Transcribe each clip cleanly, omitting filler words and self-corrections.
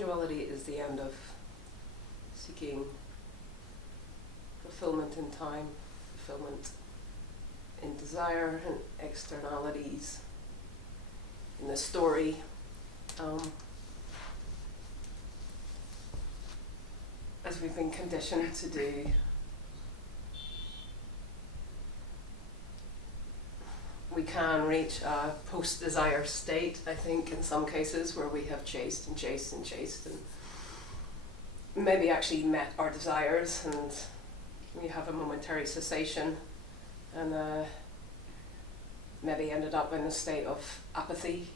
non-duality is the end of seeking fulfillment in time, fulfillment in desire and externalities in the story. As we've been conditioned to do. We can reach a post-desire state, I think, in some cases, where we have chased and chased and chased and maybe actually met our desires, and we have a momentary cessation and maybe ended up in a state of apathy,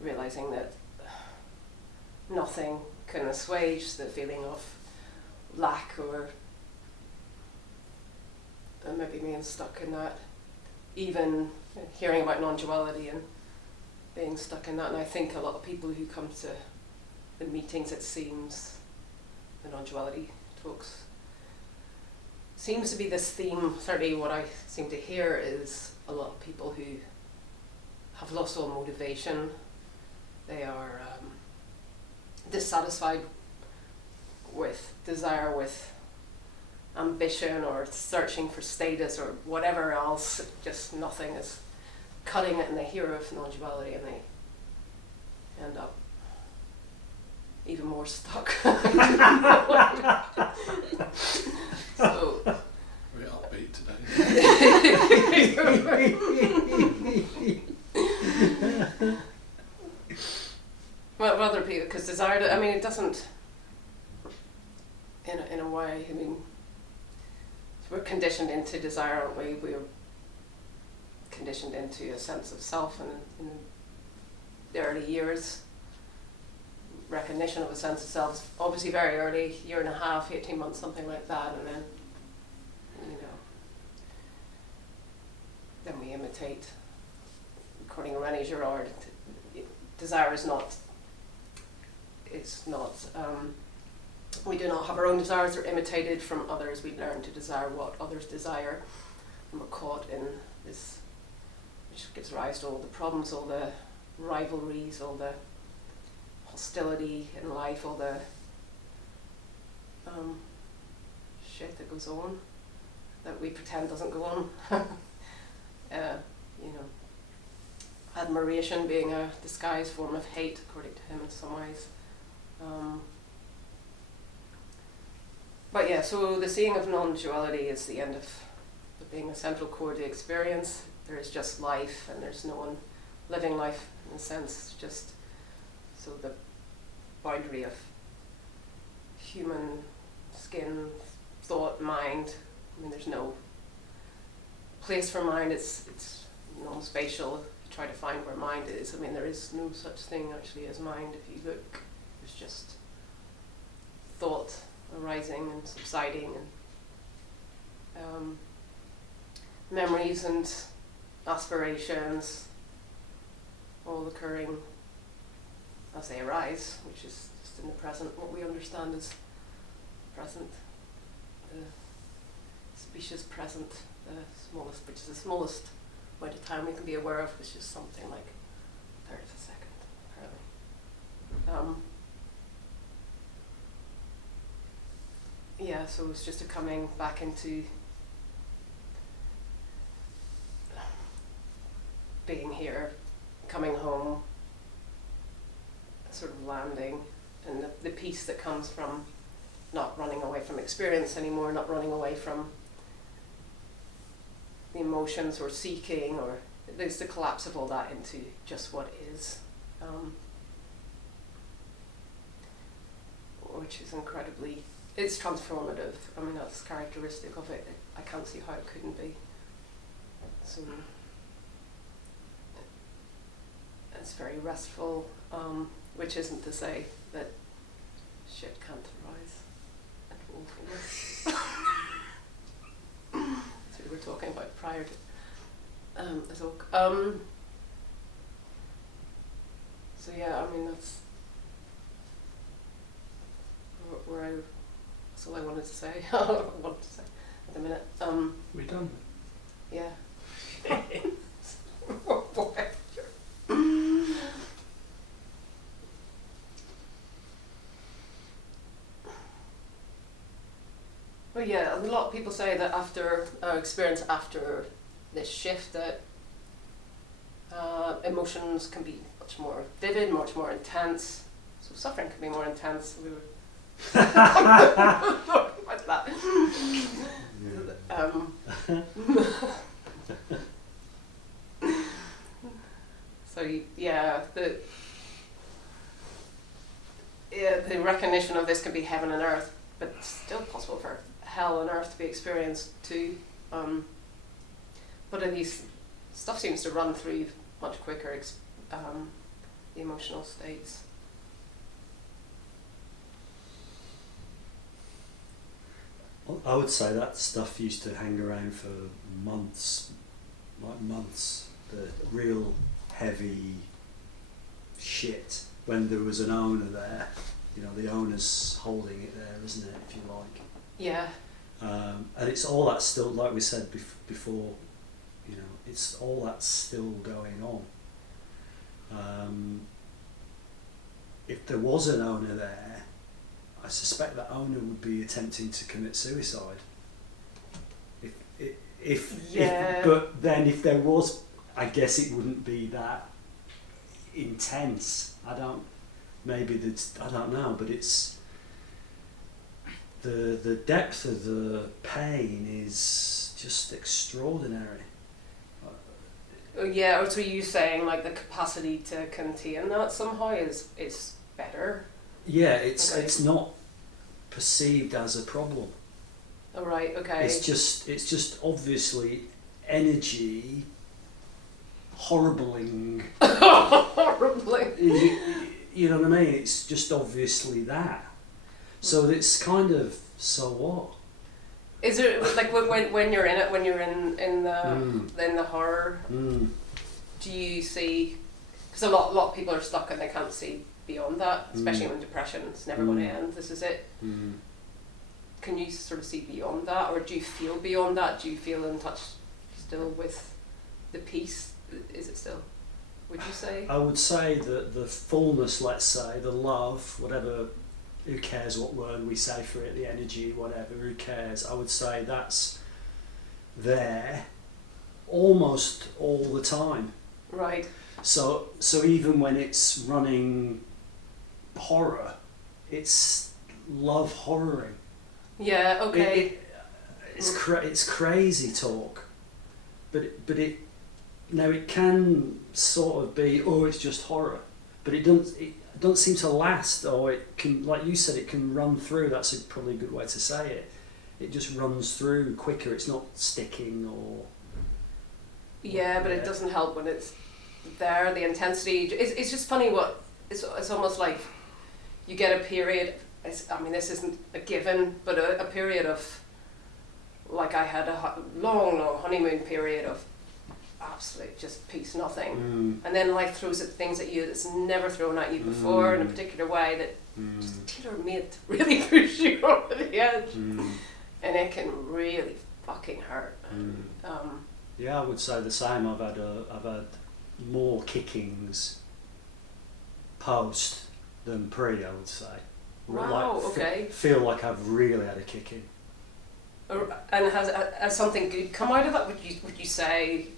realizing that nothing can assuage the feeling of lack, or maybe being stuck in that. Even hearing about non-duality and being stuck in that, and I think a lot of people who come to the meetings, it seems, the non-duality talks, seems to be this theme. Certainly what I seem to hear is a lot of people who have lost all motivation. They are dissatisfied with desire, with ambition, or searching for status, or whatever else. Just nothing is cutting it, and they hear of non-duality and they end up even more stuck. So very upbeat today. Well, other people, because desire, I mean, it doesn't, in a way, I mean, we're conditioned into desire, aren't we? We're conditioned into a sense of self, and in the early years, recognition of a sense of self is obviously very early, year and a half, 18 months, something like that, and then, then we imitate. According to René Girard, desire is not, we do not have our own desires, they're imitated from others. We learn to desire what others desire, and we're caught in this, which gives rise to all the problems, all the rivalries, all the hostility in life, all the shit that goes on that we pretend doesn't go on. Admiration being a disguised form of hate, according to him, in some ways. But yeah, so the seeing of non-duality is the end of being a central core to the experience. There is just life, and there's no one living life, in a sense. Just so the boundary of human skin, thought, mind, I mean, there's no place for mind. It's non-spatial. If you try to find where mind is, I mean, there is no such thing actually as mind. If you look, there's just thought arising and subsiding, and memories and aspirations all occurring as they arise, which is just in the present, what we understand as present, the specious present, the smallest, which is the smallest amount of time we can be aware of, which is something like a third of a second, apparently. Yeah, so it's just a coming back into being here, coming home, sort of landing, and the peace that comes from not running away from experience anymore, not running away from the emotions or seeking, or there's the collapse of all that into just what is, which is incredibly, it's transformative. I mean, that's characteristic of it. I can't see how it couldn't be. So it's very restful, which isn't to say that shit can't arise and awfulness. That's what we were talking about prior to the talk. So yeah, I mean, that's that's all I wanted to say. I wanted to say at the minute. We done? Yeah. Well, yeah, a lot of people say that after experience after this shift, that emotions can be much more vivid, much more intense. So suffering can be more intense. We were like that. So yeah, the recognition of this can be heaven and earth, but it's still possible for hell and earth to be experienced too. But these stuff seems to run through much quicker. The emotional states. Well, I would say that stuff used to hang around for months, like months. The real heavy shit when there was an owner there. You know, the owner's holding it there, isn't it, if you like. Yeah. And it's all that still, like we said before, you know, it's all that's still going on. If there was an owner there, I suspect that owner would be attempting to commit suicide. But then if there was, I guess it wouldn't be that intense. I don't know, but it's the depth of the pain is just extraordinary. Yeah, or so you saying like the capacity to contain that somehow is better. Yeah, it's not perceived as a problem. Oh, right, okay. It's just obviously energy horribling. Horribling. You know what I mean? It's just obviously that. So it's kind of, so what? Is it like when you're in it, when you're in the horror? Mm. Do you see? Because a lot of people are stuck and they can't see beyond that, especially when depression. It's never going to end. This is it. Mm. Can you sort of see beyond that, or do you feel beyond that? Do you feel in touch still with the peace? Is it still? Would you say? I would say that the fullness, let's say, the love, whatever, who cares what word we say for it, the energy, whatever, who cares? I would say that's there almost all the time. Right. So even when it's running horror, it's love horroring. Yeah. Okay. It's crazy talk, but it now it can sort of be, oh, it's just horror, but it doesn't seem to last, or it can, like you said, it can run through. That's probably a good way to say it. It just runs through quicker. It's not sticking or. Yeah, but it doesn't help when it's there. The intensity. It's just funny what it's almost like you get a period. I mean, this isn't a given, but a period of, like I had a long honeymoon period of absolute just peace, nothing, and then life throws things at you that's never thrown at you before in a particular way that just tailor-made to really push you over the edge, and it can really fucking hurt. Yeah, I would say the same. I've had more kickings post than pre, I would say. Wow, okay. Feel like I've really had a kicking. And has something good come out of that? Would you say,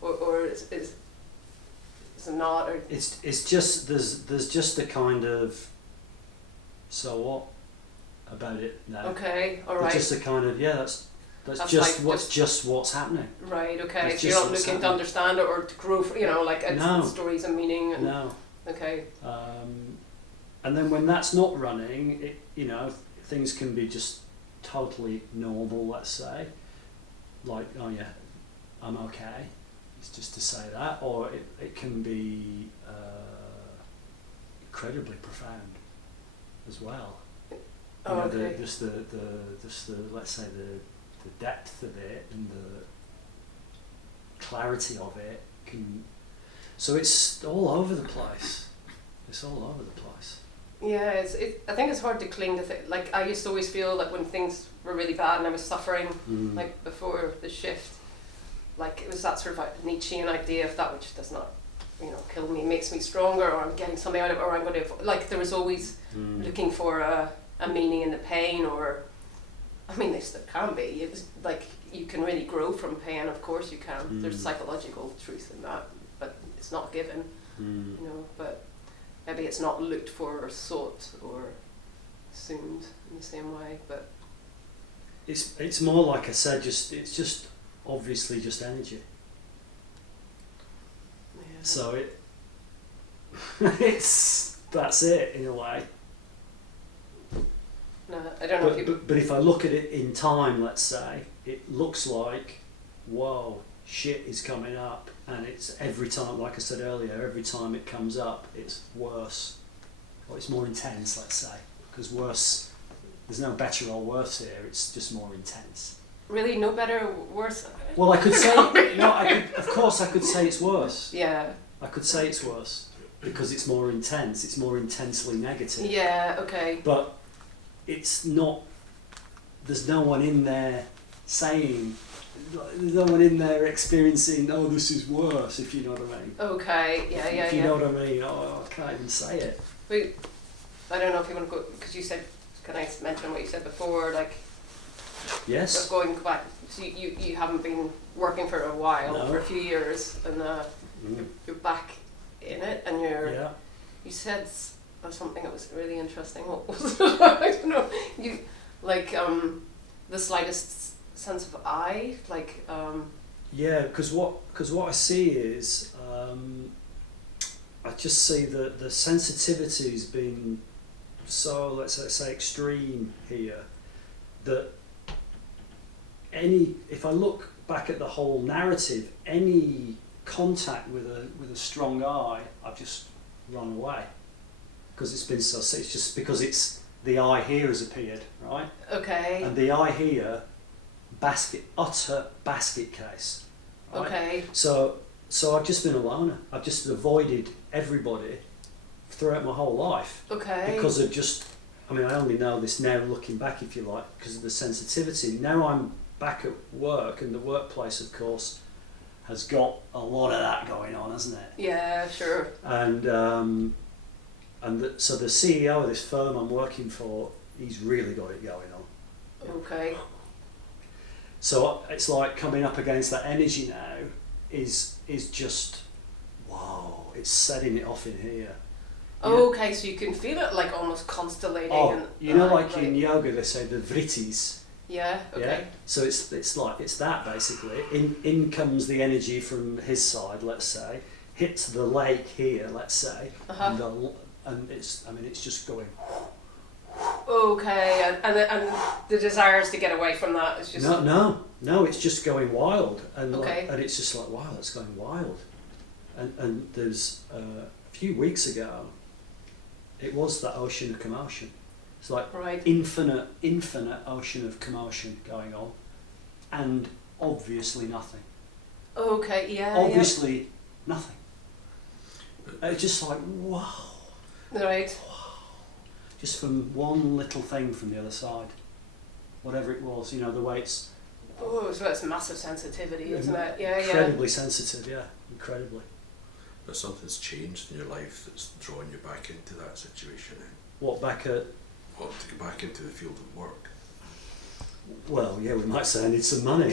or is it not? Or It's just there's just a kind of, so what about it now? okay, all right. There's just a kind of, yeah, that's just like what's happening. Right, okay. That's So you're just not what's looking to happening. understand it or to grow, like No. stories and meaning. And, No. okay. And then when that's not running, things can be just totally normal, let's say. Like, oh yeah, I'm okay. It's just to say that. Or it can be incredibly profound as well. Oh, okay. Just the let's say the depth of it and the clarity of it can. So it's all over the place. It's all over the place. Yeah, I think it's hard to cling to things. Like, I used to always feel like when things were really bad and I was suffering, like before the shift, like it was that sort of like Nietzschean idea of that which does not, kill me, makes me stronger, or I'm getting something out of it, or I'm going to, like, there was always looking for a meaning in the pain, or I mean, they still can be. It was like you can really grow from pain. Of course, you can. There's psychological truth in that, but it's not given. You know, but maybe it's not looked for or sought or assumed in the same way. But it's more like I said. It's just obviously just energy. yeah. So that's it in a way. No, I don't know if you. But if I look at it in time, let's say, it looks like, whoa, shit is coming up, and it's every time, like I said earlier, every time it comes up, it's worse, or it's more intense, let's say, because worse, there's no better or worse here. It's just more intense. Really, no better or worse? Well, I could say of course, I could say it's worse. Yeah. I could say it's worse because it's more intense. It's more intensely negative. Yeah. Okay. But it's not, there's no one in there saying, there's no one in there experiencing, oh, this is worse, if you know what I mean. Okay, yeah. If you know what I mean, oh, I can't even say it. Wait, I don't know if you want to go, because you said, can I mention what you said before, like, Yes. going back, so you haven't been working for a while, No. for a few years, and you're back in it, and Yeah. you said something that was really interesting. What was it? I don't know. You like the slightest sense of I, like Yeah, because what I see is, I just see that the sensitivity's been so, let's say extreme here, that if I look back at the whole narrative, any contact with a strong I, I've just run away. Because it's been so, it's just because it's the I here has appeared, right? okay, And the I here, utter basket case. Right? okay, So I've just been a loner. I've just avoided everybody throughout my whole life okay, because of just, I mean, I only know this now looking back, if you like, because of the sensitivity. Now I'm back at work, and the workplace, of course, has got a lot of that going on, hasn't it? yeah, sure, So the CEO of this firm I'm working for, he's really got it going on. okay, So it's like coming up against that energy now is just, wow, it's setting it off in here. okay. So you can feel it like almost constellating. Oh, and you know, like right. in yoga they say the vrittis. Yeah. Okay. Yeah. So it's that basically. In comes the energy from his side, let's say, hits the lake here, let's say, and it's just going. Okay, and the desires to get away from that is just No, it's just going wild, and okay. and it's just like, wow, it's going wild, and there's a few weeks ago, it was that ocean of commotion. It's like Right. infinite ocean of commotion going on, and obviously nothing. Okay, yeah. Obviously nothing. It's just like, wow. Yeah. Right. Just from one little thing from the other side, whatever it was, you know, the way it's Oh, so it's massive sensitivity, isn't it? Yeah, incredibly sensitive, yeah, incredibly. But something's changed in your life that's drawing you back into that situation. What, back at? Well, to go back into the field of work. Well, yeah, we might say I need some money.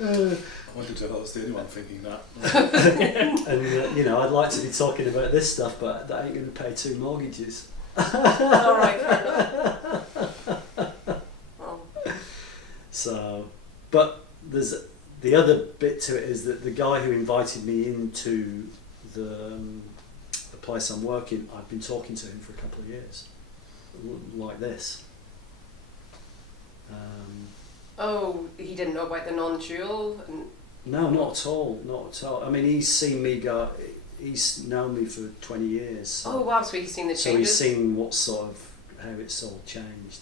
I wondered if I was the only one thinking that. And you know, I'd like to be talking about this stuff, but that ain't going to pay 2 mortgages. All right. Fair enough. Oh. So, but there's the other bit to it is that the guy who invited me into the place I'm working, I've been talking to him for a couple of years, like this. Oh, he didn't know about the non-dual, and No, not at all, not at all. I mean, he's seen me go. He's known me for 20 years. So, oh wow, so he's seen the so changes. he's seen what sort of how it's all changed,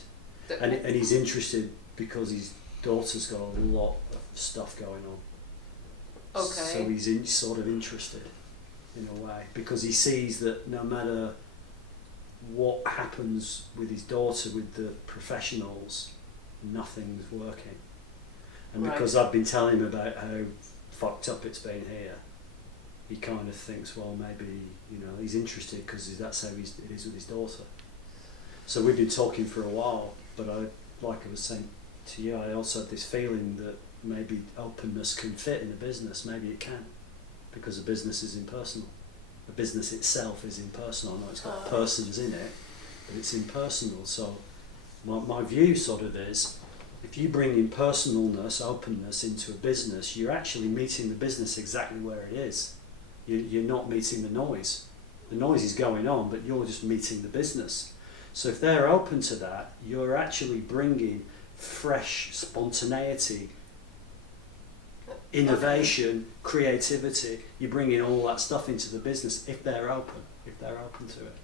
and he's interested because his daughter's got a lot of stuff going on. Okay. So he's sort of interested in a way because he sees that no matter what happens with his daughter, with the professionals, nothing's working. And Right. because I've been telling him about how fucked up it's been here, he kind of thinks, well, maybe, you know, he's interested because that's how it is with his daughter. So we've been talking for a while, but like I was saying to you, I also had this feeling that maybe openness can fit in a business. Maybe it can, because a business is impersonal. The business itself is impersonal. I know it's got persons in it, but it's impersonal. So my view sort of is, if you bring impersonalness, openness into a business, you're actually meeting the business exactly where it is. You're not meeting the noise. The noise is going on, but you're just meeting the business. So if they're open to that, you're actually bringing fresh spontaneity, innovation, creativity. You're bringing all that stuff into the business if they're open to it.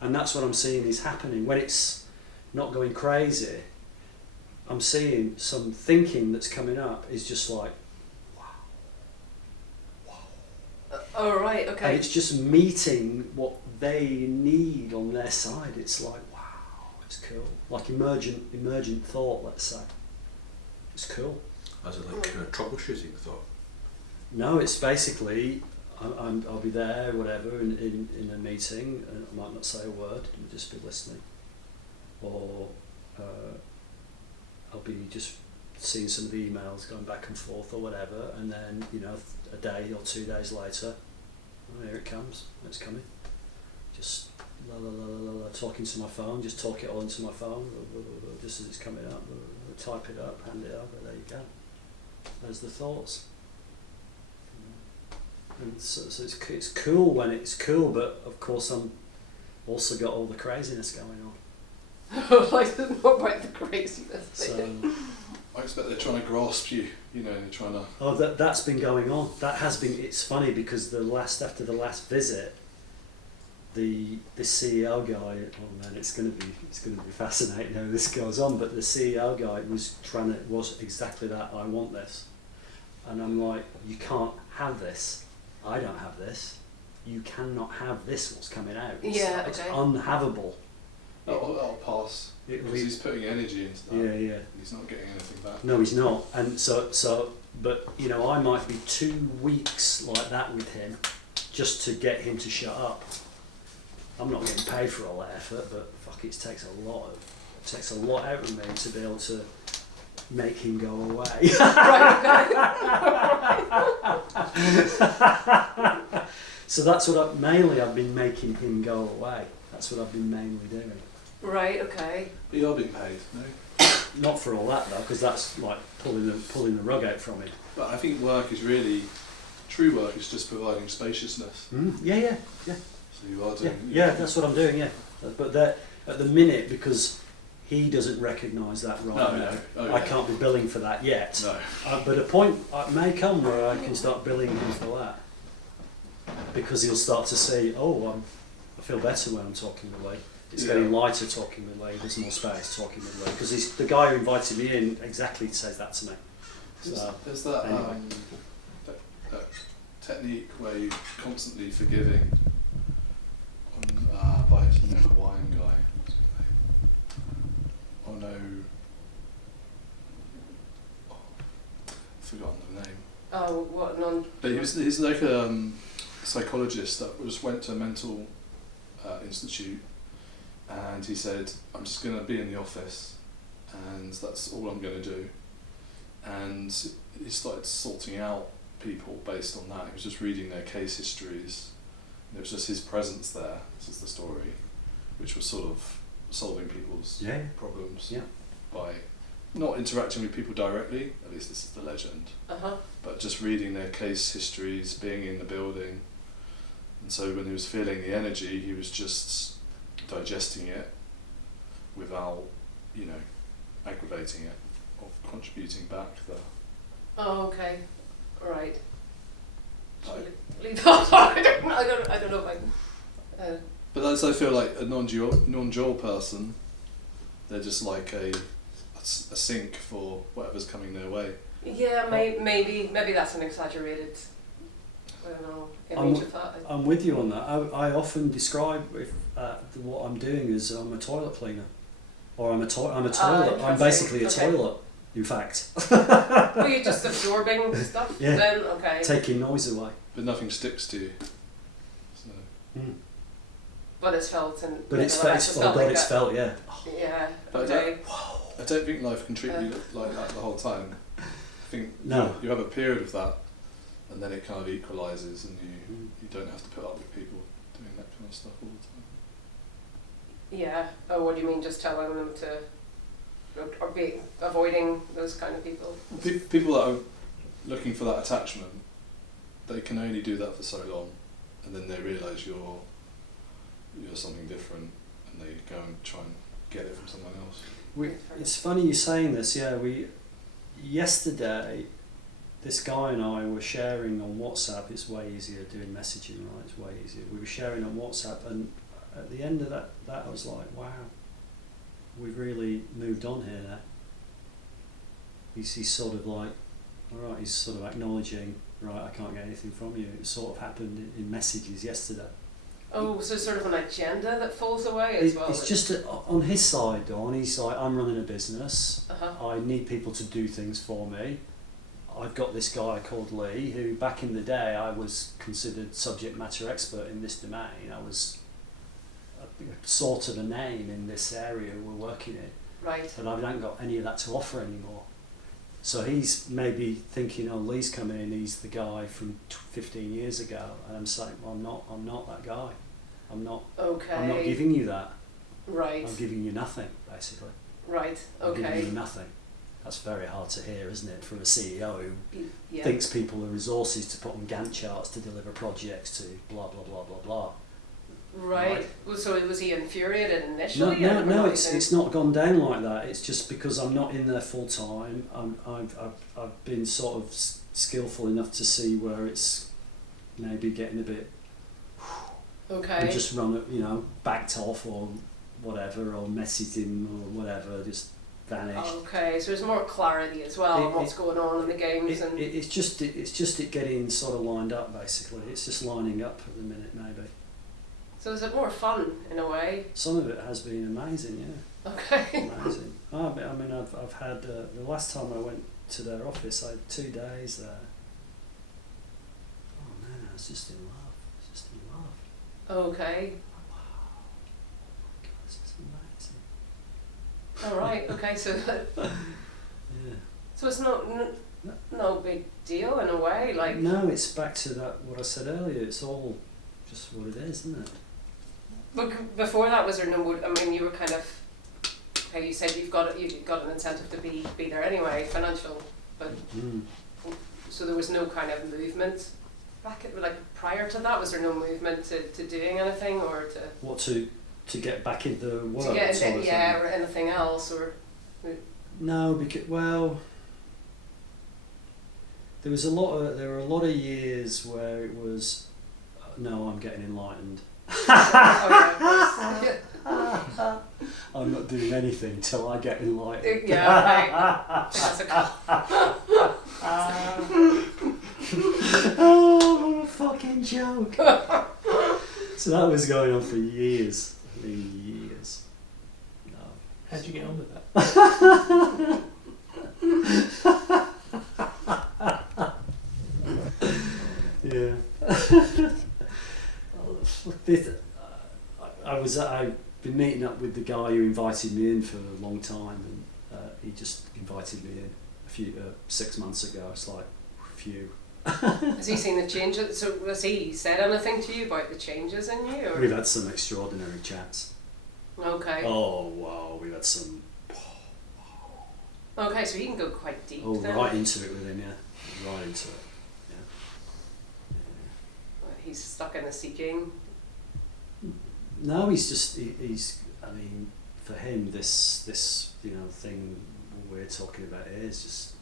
And that's what I'm seeing is happening. When it's not going crazy, I'm seeing some thinking that's coming up is just like, Oh, right, okay. and it's just meeting what they need on their side. It's like, wow, it's cool. Like emergent thought, let's say. It's cool. As in like kind of troubleshooting thought. No, it's basically, I'll be there, whatever, in a meeting, and I might not say a word, I'll just be listening. Or I'll be just seeing some of the emails going back and forth or whatever, and then, a day or 2 days later, oh, here it comes, it's coming. Just la la la la la, talking to my phone, just talk it all into my phone, just as it's coming up, type it up, hand it over, there you go. There's the thoughts. And so it's cool when it's cool, but of course I'm also got all the craziness going on. I don't know about the craziness. So, I expect they're trying to grasp you, they're trying to... that's been going on. That has been. It's funny because after the last visit, the CEO guy. Oh man, it's gonna be fascinating how this goes on. But the CEO guy was exactly that. I want this, and I'm like, you can't have this. I don't have this. You cannot have this. What's coming out? It's unhavable. That'll pass. Because he's putting energy into that. Yeah. He's not getting anything back. No, he's not. And but I might be 2 weeks like that with him, just to get him to shut up. I'm not getting paid for all that effort, but fuck, it takes a lot out of me to be able to make him go away. So that's what I've been making him go away. That's what I've been mainly doing. Right, okay. But you're being paid, no? Not for all that though, because that's like pulling the rug out from him. But I think true work is just providing spaciousness. Yeah. So you are doing... Yeah, that's what I'm doing, yeah. But at the minute, because he doesn't recognise that right now, I can't be billing for that yet. No. But a point may come where I can start billing him for that. Because he'll start to see, I feel better when I'm talking with Lee. It's getting lighter talking with Lee, there's more space talking with Lee. Because the guy who invited me in exactly says that to me. So, there's that, anyway. that technique where you're constantly forgiving by some Hawaiian guy. What's his name? Oh no. I've forgotten the name. Oh, what, But he's like a psychologist that went to a mental institute, and he said, I'm just going to be in the office and that's all I'm going to do. And he started sorting out people based on that. He was just reading their case histories, and it was just his presence there, this is the story, which was sort of solving people's problems by not interacting with people directly, at least this is the legend, but just reading their case histories, being in the building. And so when he was feeling the energy, he was just digesting it without, aggravating it or contributing back the... Oh, okay. All right. Leave that. I don't know if I... But that's, I feel like a non-dual person, they're just like a sink for whatever's coming their way. Yeah, maybe that's an exaggerated, I don't know, image of that. I'm with you on that. I often describe what I'm doing as I'm a toilet cleaner, or I'm a toilet. I'm basically a toilet, in fact. Well, you're just absorbing stuff then? Okay. Taking noise away. But nothing sticks to you. So. But it's felt, and But it's nevertheless, felt. Oh God, like it's that. felt. Yeah. Yeah. But Okay. I don't think life can treat you like that the whole time. I think No. you have a period of that, and then it kind of equalises, and you don't have to put up with people doing that kind of stuff all the time. Yeah. Oh, what do you mean? Just telling them to, or be avoiding those kind of people? People that are looking for that attachment, they can only do that for so long, and then they realise you're something different, and they go and try and get it from someone else. It's funny you saying this. Yeah, yesterday, this guy and I were sharing on WhatsApp. It's way easier doing messaging, right? It's way easier. We were sharing on WhatsApp, and at the end of that I was like, wow, we've really moved on here now. He's sort of like, all right, he's sort of acknowledging, right, I can't get anything from you. It sort of happened in messages yesterday. Oh, so sort of an agenda that falls away as well. It's just on his side, Dawn. He's like, I'm running a business. I need people to do things for me. I've got this guy called Lee, who back in the day I was considered subject matter expert in this domain. I was sort of a name in this area we're working in. Right. But I haven't got any of that to offer anymore. So he's maybe thinking, oh, Lee's come in, he's the guy from 15 years ago, and I'm saying, well, I'm not that guy. I'm not giving you that. Right. I'm giving you nothing, basically. Right. I'm giving Okay. you nothing. That's very hard to hear, isn't it, from a CEO who Yeah. thinks people are resources to put on Gantt charts to deliver projects to blah, blah, blah, blah, blah. Right. Well, so was he infuriated initially? No, it's not gone down like that. It's just because I'm not in there full time. I've been sort of skillful enough to see where it's maybe getting a bit. Okay. And just backed off or whatever, or messaged him or whatever, just vanished. Okay, so there's more clarity as well on what's going on in the games, and it's just it getting sort of lined up basically. It's just lining up at the minute maybe. so is it more fun in a way? Some of it has been amazing, yeah. Okay. Amazing. I mean, I've had the last time I went to their office, I had 2 days there. Oh man, I was just in love. Okay. Wow, God, this is amazing. All right. Okay. So Yeah. so it's no big deal in a way, like. No, it's back to that what I said earlier. It's all just what it is, isn't it? But before that, was there no? I mean, you were kind of. Okay, you said you've got an incentive to be there anyway, financial, but so there was no kind of movement. Prior to that, was there no movement to doing anything or to? What to get back in the work? To get sort of thing? or anything else or? No, because there were a lot of years where it was, no, I'm getting enlightened. I'm not doing anything till I get enlightened. Yeah, okay. Oh, what a fucking joke. So that was going on for years. Years. No. How'd you get on with that? Yeah. I've been meeting up with the guy who invited me in for a long time, and he just invited me in 6 months ago. It's like, phew. Has he seen the changes? So has he said anything to you about the changes in you? Or? We've had some extraordinary chats. Okay. Oh wow, we've had some. Okay, so he can go quite deep. Oh, then. right into it with him, yeah. Right into it. He's stuck in the seeking. No, he's. I mean, for him, this thing we're talking about here is just.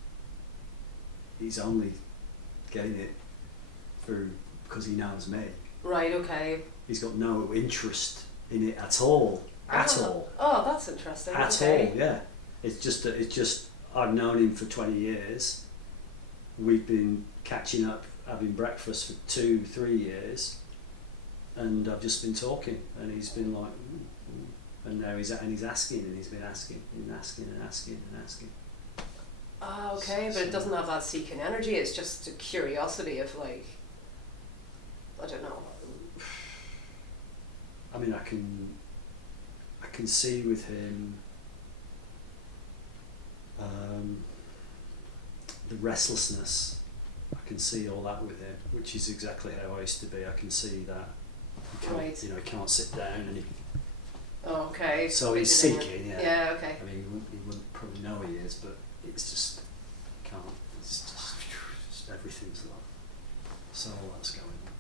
He's only getting it through because he knows me. Right. Okay. He's got no interest in it at all. At all. Oh, that's interesting. At all, yeah. It's just. I've known him for 20 years. We've been catching up, having breakfast for 2-3 years, and I've just been talking, and he's been like, and now he's asking, and he's been asking and asking and asking and asking. Ah, okay, but it doesn't have that seeking energy. It's just a curiosity of like, I don't know. I mean, I can see with him the restlessness. I can see all that with him, which is exactly how I used to be. I can see that he can't, Right. he can't sit down, and Oh, okay. so he's seeking. Yeah. Yeah, okay. I mean, he wouldn't probably know he is, but it's just can't. It's just everything's like so all that's going on.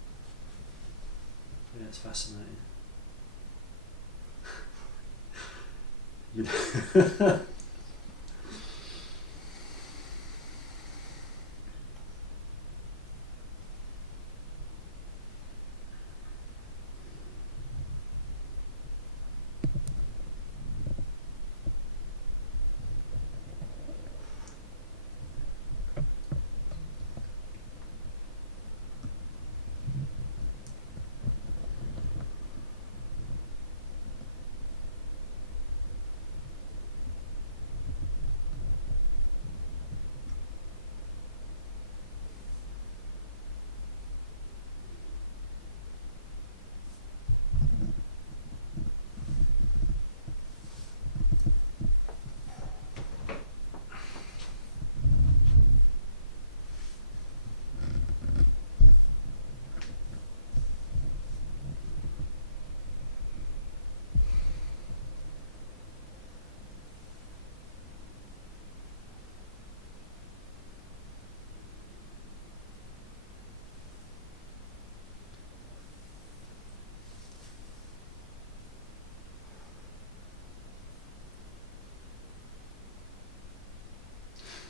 Yeah, it's fascinating. You know.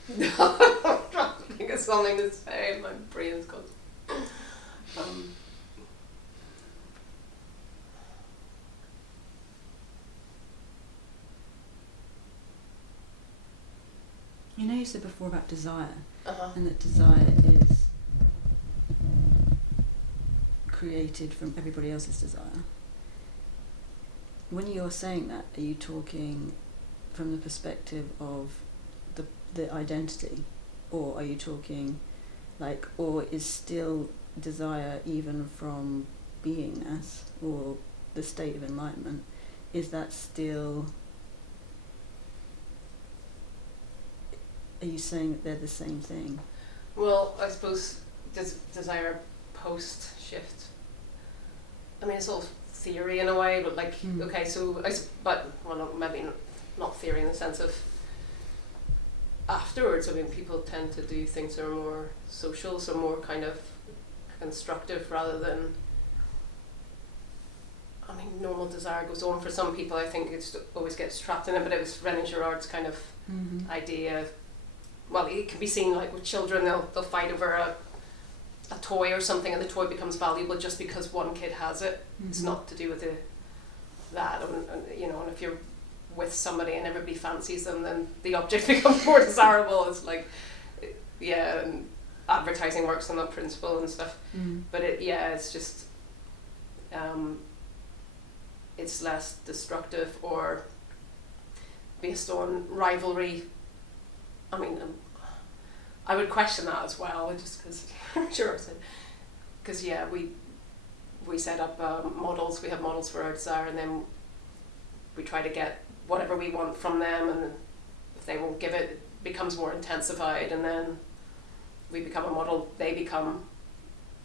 I'm trying to think of something to say. My brain's gone. You know, you said before about desire, Uh-huh. and that desire is created from everybody else's desire. When you're saying that, are you talking from the perspective of the identity, or are you talking like, or is still desire even from beingness or the state of enlightenment, is that still, are you saying that they're the same thing? Well, I suppose desire post shift. I mean, it's all theory in a way, but like, okay, so maybe not theory in the sense of afterwards. I mean, people tend to do things that are more social, so more kind of constructive rather than. I mean, normal desire goes on for some people. I think it always gets trapped in it, but it was René Girard's kind of idea. Well, it can be seen like with children, they'll fight over a toy or something, and the toy becomes valuable just because one kid has it. It's not to do with that, and and if you're with somebody and everybody fancies them, then the object becomes more desirable. It's like, yeah, and advertising works on that principle and stuff. But it's just, it's less destructive or based on rivalry. I mean, I would question that as well, just because, because we set up models. We have models for our desire, and then we try to get whatever we want from them, and if they won't give it, it becomes more intensified, and then we become a model, they become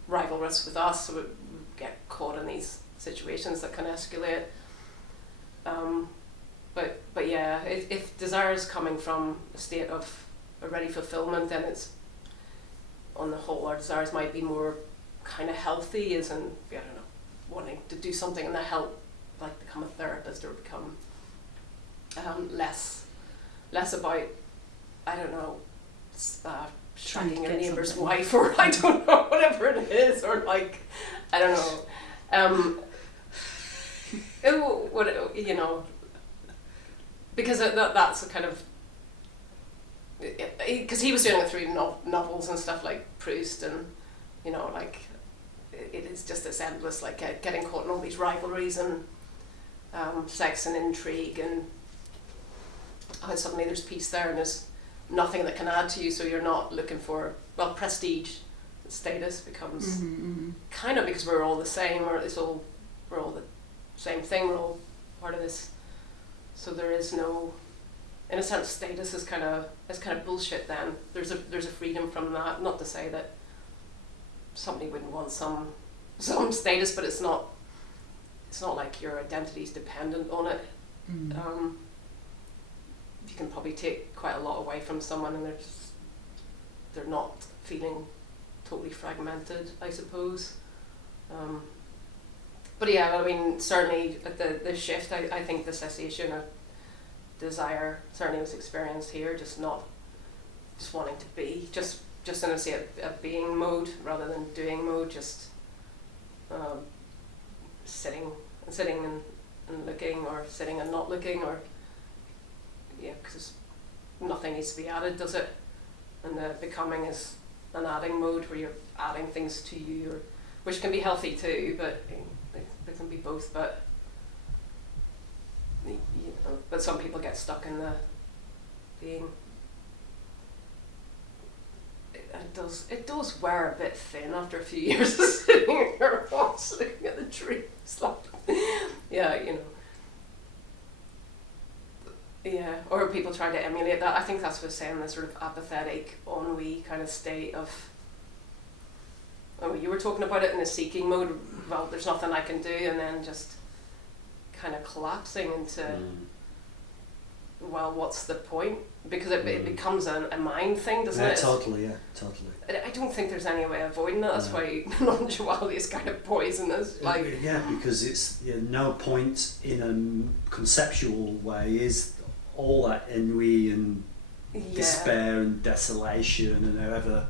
rivalrous with us, so we get caught in these situations that can escalate. But yeah, if desire is coming from a state of already fulfillment, then it's, on the whole, our desires might be more kind of healthy, as in, I don't know, wanting to do something and that help, like become a therapist or become less about, I don't know, shagging your neighbour's something. wife, or I don't know, whatever it is, or like, I don't know, because that's a kind of, because he was doing it through novels and stuff like Proust, and like it is just this endless, like getting caught in all these rivalries and sex and intrigue, and how suddenly there's peace there and there's nothing that can add to you, so you're not looking for, well, prestige, status becomes kind of, because we're all the same, or we're all the same thing. We're all part of this. So there is no, in a sense, status is kind of bullshit. Then there's a freedom from that. Not to say that somebody wouldn't want some status, but it's not like your identity is dependent on it. You can probably take quite a lot away from someone, and they're not feeling totally fragmented, I suppose. But yeah, I mean, certainly at the shift, I think the cessation of desire certainly was experienced here, just wanting to be, just in a being mode rather than doing mode, just sitting and looking, or sitting and not looking, or yeah, because nothing needs to be added, does it? And the becoming is an adding mode where you're adding things to you, or which can be healthy too, but they can be both. But but some people get stuck in the being. It does wear a bit thin after a few years of sitting in your house looking at the trees. Like, yeah, you know. Yeah, or people try to emulate that. I think that's what saying, the sort of apathetic, ennui kind of state of. Oh, you were talking about it in a seeking mode. Well, there's nothing I can do, and then just kind of collapsing into. Well, what's the point? Because it becomes a mind thing, doesn't it? Totally. I don't think there's any way of avoiding that. That's why non-duality is kind of poisonous. Like, yeah, because it's no point in a conceptual way is all that ennui and despair and desolation and however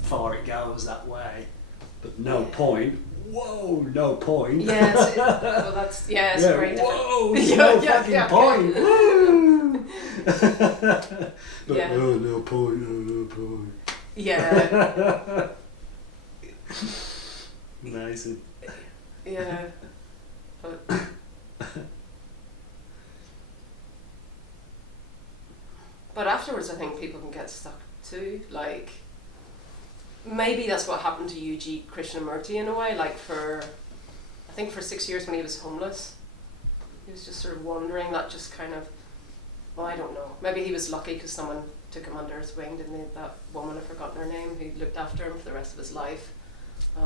far it goes that way. But no point. Whoa, no point. Yeah, well, that's it's very different. Whoa, no fucking point. Woo! But no point. Yeah. Amazing. Yeah. But afterwards, I think people can get stuck too. Like, maybe that's what happened to U.G. Krishnamurti in a way. Like I think for 6 years when he was homeless, he was just sort of wandering. That just kind of, well, I don't know. Maybe he was lucky because someone took him under his wing, didn't they? That woman, I've forgotten her name, who looked after him for the rest of his life. I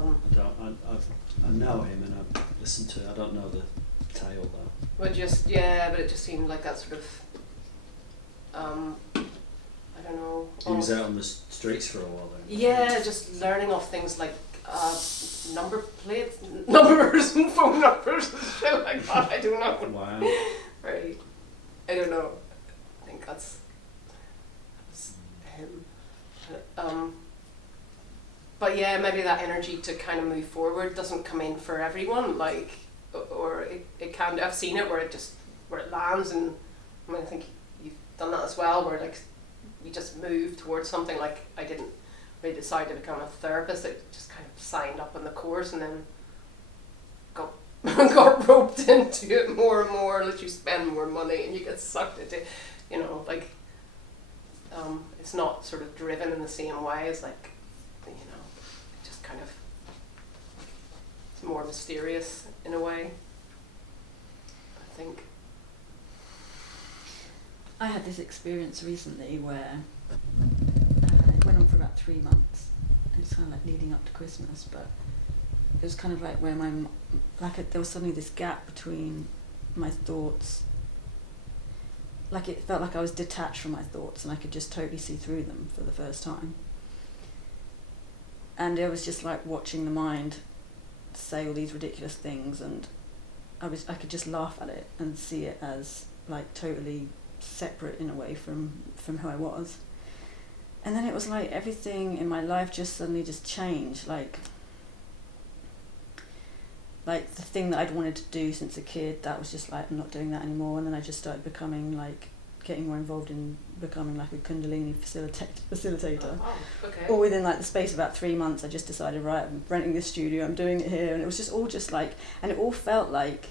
know him and I've listened to it. I don't know the tale though. But it just seemed like that sort of, I don't know. He was out on the streets for a while then. Yeah, just learning off things like number plates, numbers and phone numbers and shit like that. I don't know. Wow. Right. I don't know. I think that's him. But yeah, maybe that energy to kind of move forward doesn't come in for everyone. Like, or it can. I've seen it where it lands, and I mean, I think you've done that as well, where like you just move towards something. Like, I didn't really decide to become a therapist. I just kind of signed up on the course and then got roped into it more and more. Let you spend more money and you get sucked into, you know, like it's not sort of driven in the same way as, like, you know, it just kind of, it's more mysterious in a way, I think. I had this experience recently where it went on for about 3 months. It's kind of like leading up to Christmas, but it was kind of like where there was suddenly this gap between my thoughts. Like, it felt like I was detached from my thoughts and I could just totally see through them for the first time. And it was just like watching the mind say all these ridiculous things, and I could just laugh at it and see it as like totally separate in a way from who I was. And then it was like everything in my life just suddenly just changed, like the thing that I'd wanted to do since a kid, that was just like, I'm not doing that anymore. And then I just started becoming like, getting more involved in becoming like a Kundalini facilitator. Oh, okay. All within like the space of about 3 months, I just decided, right, I'm renting this studio, I'm doing it here. And it was just all just like, and it all felt like,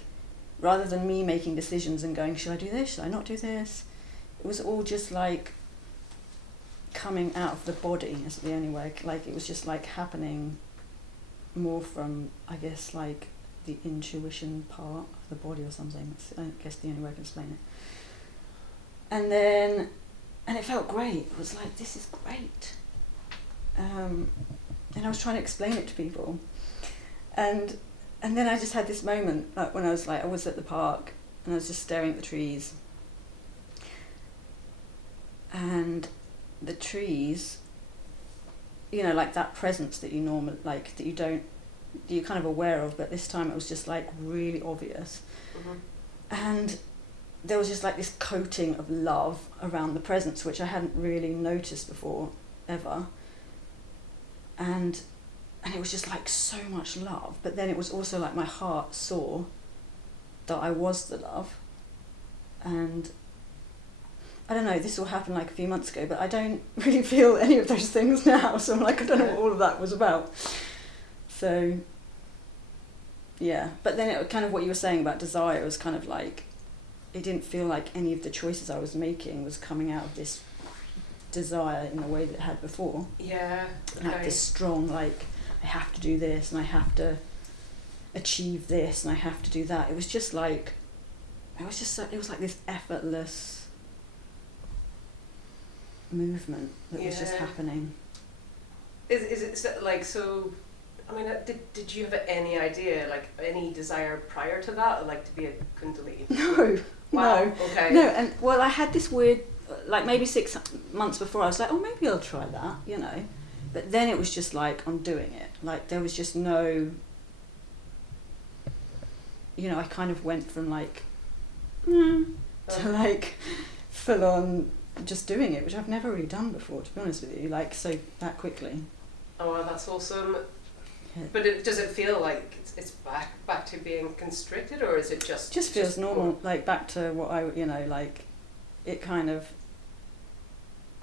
rather than me making decisions and going, should I do this, should I not do this? It was all just like coming out of the body is the only way. Like, it was just like happening more from, I guess, like the intuition part of the body or something. That's, I guess, the only way I can explain it. And it felt great. It was like, this is great. And I was trying to explain it to people. And then I just had this moment, like when I was at the park and I was just staring at the trees. And the trees, you know, like that presence that you normally, like, that you're kind of aware of, but this time it was just like really obvious. Mm-hmm. And there was just like this coating of love around the presence, which I hadn't really noticed before, ever. And it was just like so much love, but then it was also like my heart saw that I was the love. And I don't know, this all happened like a few months ago, but I don't really feel any of those things now, so I'm like, I don't know what all of that was about. So, yeah, but then it kind of, what you were saying about desire was kind of like, it didn't feel like any of the choices I was making was coming out of this desire in the way that it had before. Yeah. Okay. Like this strong, like, I have to do this and I have to achieve this and I have to do that. It was just like, it was like this effortless movement that was just happening. Is it like, so, I mean, did you have any idea, like, any desire prior to that, like, to be a Kundalini? No. Wow, No. okay. No, and well, I had this weird, like maybe 6 months before, I was like, oh, maybe I'll try that, you know. But then it was just like, I'm doing it. Like, there was just no, you know, I kind of went from like, to like, full on just doing it, which I've never really done before, to be honest with you, like, so that quickly. Oh, well, that's awesome. Yeah. But does it feel like it's back to being constricted, or is it just... Just feels normal, like back to what I, you know, like, it kind of,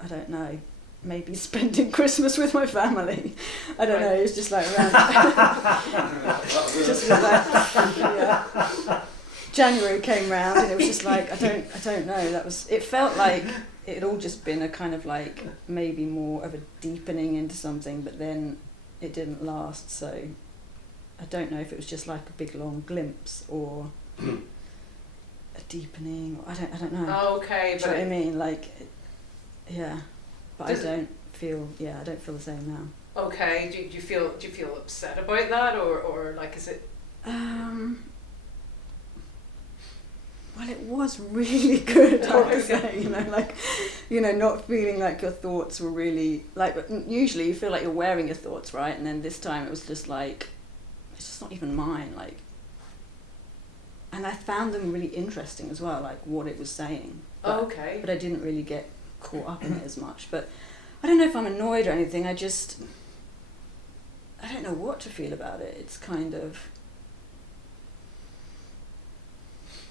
I don't know, maybe spending Christmas with my family. I don't know, it's just like around, just like, yeah. January came round and it was just like, I don't know, that was, it felt like it had all just been a kind of like, maybe more of a deepening into something, but then it didn't last, so I don't know if it was just like a big long glimpse or a deepening, or I don't know. Oh, okay, Do you but know what I mean? Like, yeah, but I Does- don't feel the same now. okay, do you feel upset about that, or like, is it... Well, it was really good, I have to say, you know, like, you know, not feeling like your thoughts were really, like, usually you feel like you're wearing your thoughts, right? And then this time it was just like, it's just not even mine, like, and I found them really interesting as well, like what it was saying. But, okay. But I didn't really get caught up in it as much. But I don't know if I'm annoyed or anything, I don't know what to feel about it. It's kind of,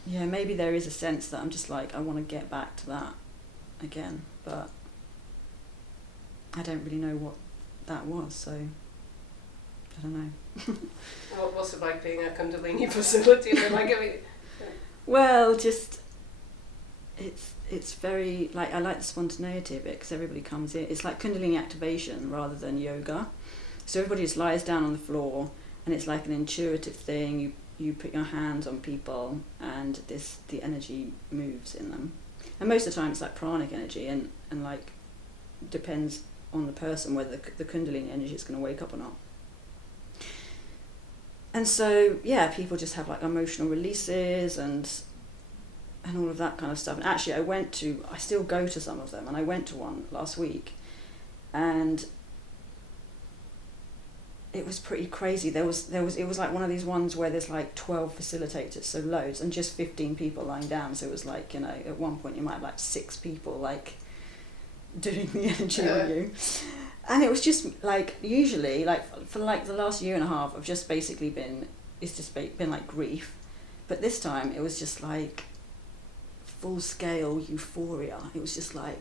yeah, maybe there is a sense that I'm just like, I want to get back to that again, but I don't really know what that was, so I don't know. What's it like being a Kundalini facilitator? Like, I mean... Well, just, it's very, like, I like the spontaneity of it because everybody comes in. It's like Kundalini activation rather than yoga. So everybody just lies down on the floor and it's like an intuitive thing. You put your hands on people and the energy moves in them. And most of the time it's like pranic energy and like depends on the person whether the Kundalini energy is going to wake up or not. And so, yeah, people just have like emotional releases and all of that kind of stuff. And actually I still go to some of them, and I went to one last week and it was pretty crazy. It was like one of these ones where there's like 12 facilitators, so loads, and just 15 people lying down. So it was like, you know, at one point you might have like 6 people like doing the energy on you. And it was just like, usually, like for like the last year and a half, I've just basically been like grief. But this time it was just like full scale euphoria. It was just like,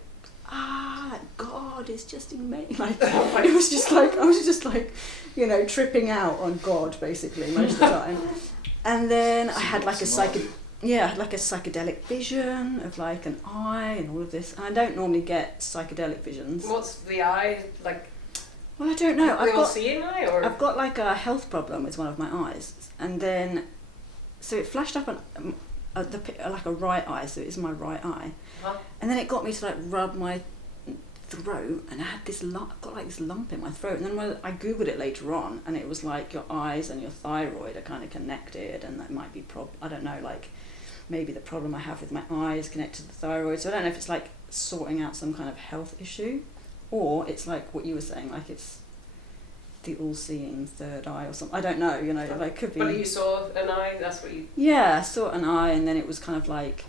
God is just amazing. Like, it was just like, I was just like, you know, tripping out on God basically most of the time. And then I had like a psychedelic vision of like an eye and all of this. And I don't normally get psychedelic visions. What's the eye like? Well, I don't know. Are they all seeing now, or? I've got like a health problem with one of my eyes, and then so it flashed up on like a right eye, so it's my right eye, and then it got me to like rub my throat, and I had this got like this lump in my throat, and then when I googled it later on, and it was like your eyes and your thyroid are kind of connected, and that might be I don't know, like maybe the problem I have with my eyes connected to the thyroid. So I don't know if it's like sorting out some kind of health issue, or it's like what you were saying, like it's the all-seeing third eye or something. I don't know, you know, like could be. But you saw an eye, that's what you... Yeah, I saw an eye, and then it was kind of like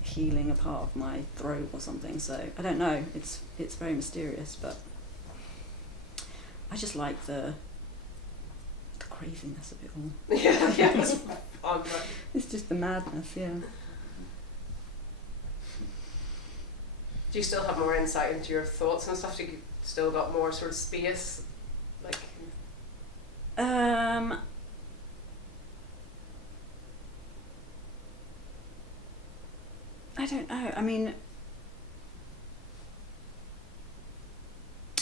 healing a part of my throat or something. So I don't know. It's very mysterious, but I just like the craziness of it all. Yeah, it's fun, right? It's just the madness, yeah. Do you still have more insight into your thoughts and stuff? Do you still got more sort of space? Like, I don't know. I mean,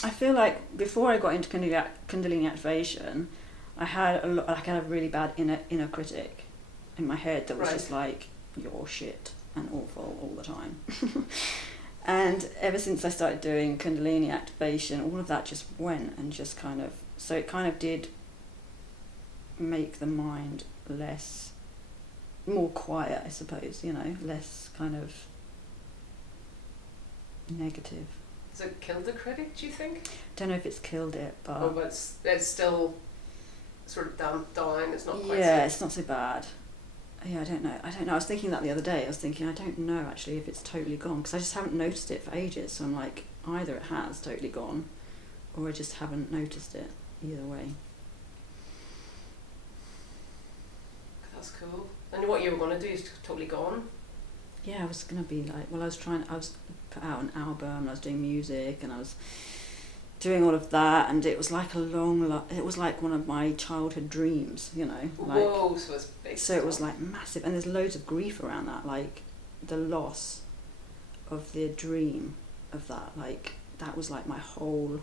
I feel like before I got into Kundalini activation, I had a really bad inner critic in my head that was Right. just like, you're shit and awful all the time. And ever since I started doing Kundalini activation, all of that just went and just kind of, so it kind of did make the mind more quiet, I suppose, you know, less kind of negative. has it killed the critic, do you think? Don't know if it's killed it, but Oh, but it's still sort of damped down, it's not quite yeah, it's not so bad. Yeah, I don't know. I was thinking that the other day. I was thinking, I don't know actually if it's totally gone, because I just haven't noticed it for ages. So I'm like, either it has totally gone, or I just haven't noticed it. Either way. That's cool. And what you were going to do is totally gone? Yeah, I was gonna be like, well, I was put out an album, and I was doing music, and I was doing all of that, and it was like it was like one of my childhood dreams, you know. Like, whoa, so it's big. so it was like massive, and there's loads of grief around that, like the loss of the dream of that. Like that was like my whole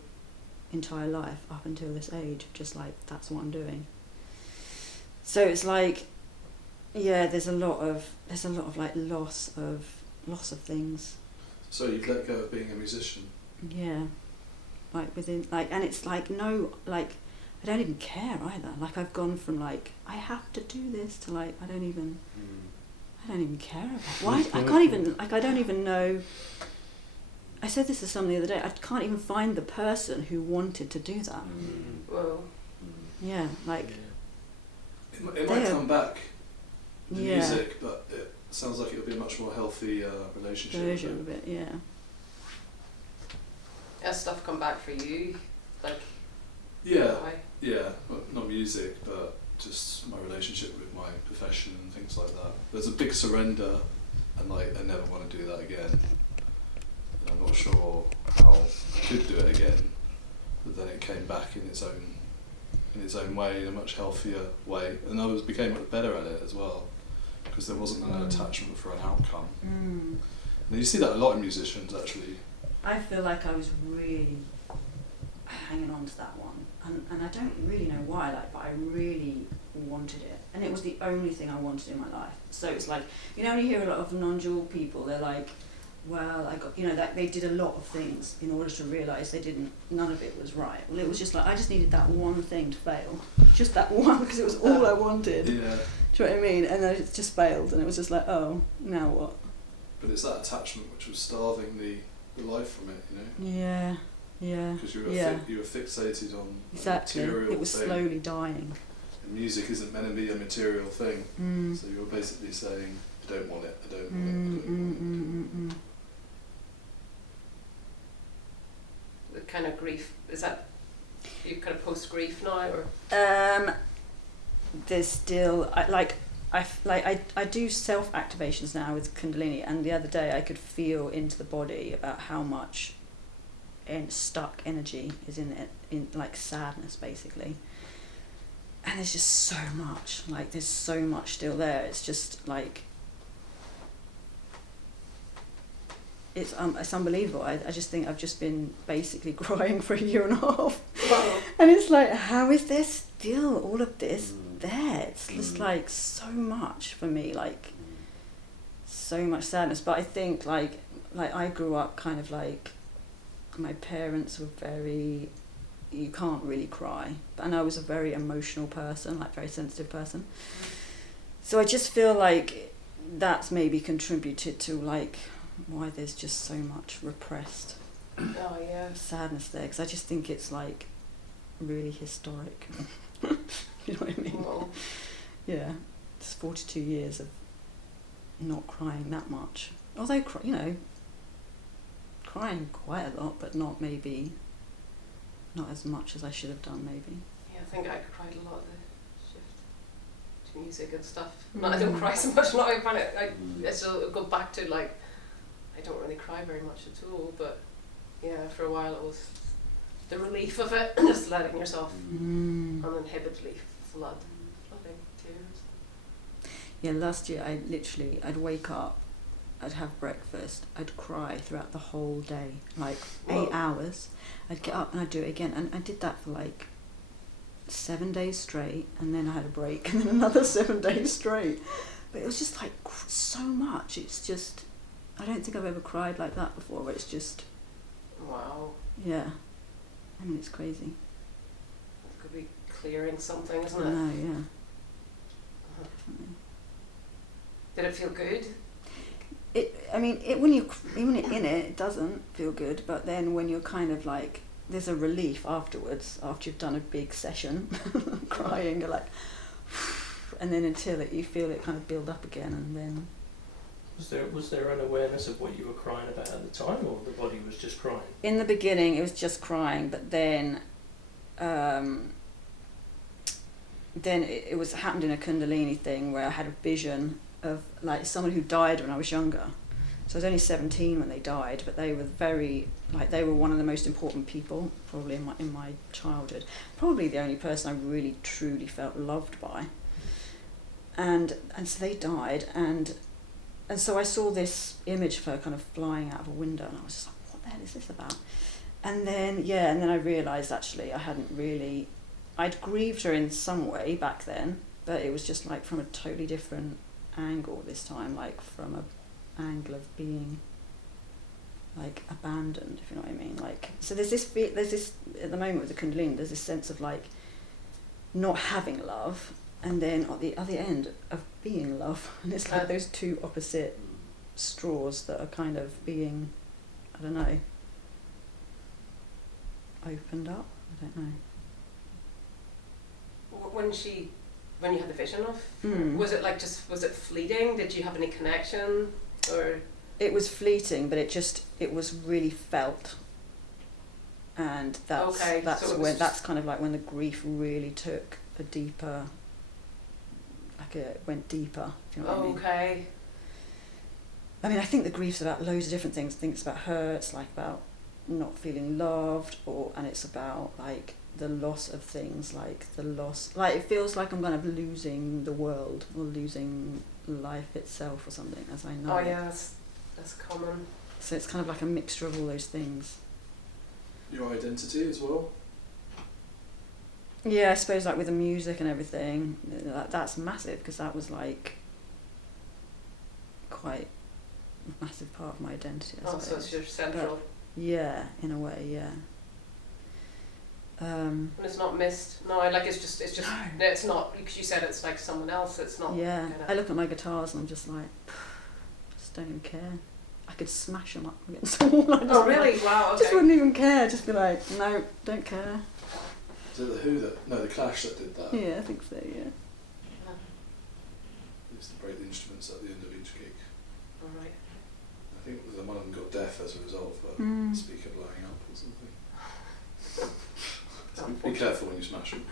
entire life up until this age, just like that's what I'm doing. So it's like, yeah, there's a lot of like loss of things. So you've let go of being a musician? Yeah, like within, like, and it's like, no, like I don't even care either. Like I've gone from like I have to do this to like I don't even care about why. I can't even, like, I don't even know. I said this to someone the other day, I can't even find the person who wanted to do that. Whoa. Yeah, like It might come back, the yeah, music, but it sounds like it'll be a much more healthy relationship. version of it, yeah. Has stuff come back for you? Like, Yeah, why? yeah, well, not music, but just my relationship with my profession and things like that. There's a big surrender, and like I never want to do that again. And I'm not sure how I could do it again, but then it came back in its own way, in a much healthier way, and I became better at it as well, because there wasn't an attachment for an outcome. And you see that a lot in musicians, actually. I feel like I was really hanging on to that one, and I don't really know why, like, but I really wanted it, and it was the only thing I wanted in my life. So it's like, you know, when you hear a lot of non-dual people, they're like, well, I got, you know, that they did a lot of things in order to realise none of it was right. Well, it was just like, I just needed that one thing to fail, just that one, because it was all I wanted. Yeah. Do you know what I mean? And then it just failed, and it was just like, oh, now what? But it's that attachment which was starving the life from it, you know? Yeah, yeah. Because you were you were fixated on Exactly. a material It was thing. slowly dying. And music isn't meant to be a material thing. So you were basically saying, I don't want it, I don't want it, I don't want it. The kind of grief, is that you kind of post-grief now, or? There's still, I do self-activations now with Kundalini, and the other day I could feel into the body about how much stuck energy is in it, in like sadness basically. And there's just so much, like there's so much still there. It's just like, it's unbelievable. I just think I've just been basically crying for a year and a half, Wow. and it's like, how is there still all of this there? It's just like so much for me, like so much sadness. But I think like I grew up kind of like, my parents were very, you can't really cry, and I was a very emotional person, like very sensitive person. So I just feel like that's maybe contributed to like why there's just so much repressed Oh yeah. sadness there, because I just think it's like really historic. You know what I mean? Well, Yeah, it's 42 years of not crying that much. Although, you know, crying quite a lot, but not as much as I should have done, maybe. yeah, I think I cried a lot of the shift to music and stuff. But I don't cry so much now. I find it. I still go back to like, I don't really cry very much at all. But yeah, for a while it was the relief of it, just letting yourself uninhibitedly flooding tears. Yeah, last year I'd wake up, I'd have breakfast, I'd cry throughout the whole day, like Whoa. 8 hours. I'd get up and I'd do it again, and I did that for like 7 days straight, and then I had a break, and then another 7 days straight. But it was just like so much. It's just, I don't think I've ever cried like that before, where it's just, Wow, yeah. I mean, it's crazy. it could be clearing something, I isn't it? know, yeah. Uh-huh. Definitely. Did it feel good? When you're in it, it doesn't feel good. But then when you're kind of like, there's a relief afterwards, after you've done a big session, crying, you're like, and then until you feel it kind of build up again, and then. Was there an awareness of what you were crying about at the time, or the body was just crying? In the beginning, it was just crying, but then, it was happened in a Kundalini thing where I had a vision of like someone who died when I was younger. So I was only 17 when they died, but they were they were one of the most important people probably in my childhood. Probably the only person I really truly felt loved by. And so they died, and so I saw this image of her kind of flying out of a window, and I was just like, what the hell is this about? And then I realised actually I'd grieved her in some way back then, but it was just like from a totally different angle this time, like from a angle of being like abandoned, if you know what I mean. Like, so there's this at the moment with the Kundalini, there's this sense of like not having love, and then at the other end of being love, and it's like those two opposite straws that are kind of being, I don't know, opened up. I don't know. When you had the vision of, was it like was it fleeting? Did you have any connection, or? It was fleeting, but it was really felt, and that's so when that's kind of like when the grief really took a deeper, like it went deeper. If you know what I mean. Okay. I mean, I think the grief's about loads of different things. I think it's about her. It's like about not feeling loved, and it's about like the loss of things, like it feels like I'm kind of losing the world or losing life itself or something as I know. Oh yeah, that's common. So it's kind of like a mixture of all those things. Your identity as well? Yeah, I suppose like with the music and everything, that's massive, because that was like quite a massive part of my identity, I suppose. So it's your central. But, yeah, in a way, yeah. And it's not missed. No, it's not, because you said it's like someone else. It's not. Yeah, Kinda. I look at my guitars and I'm just like, just don't even care. I could smash them up against the wall. Oh really? Wow. Okay. Just wouldn't even care. Just be like, no, don't care. Is it the Who that? No, the Clash that did that. Yeah, I think so. Yeah. They used to break the instruments at the end of each gig. All right. I think one of them got deaf as a result of a speaker blowing up or something. So be careful when you smash them.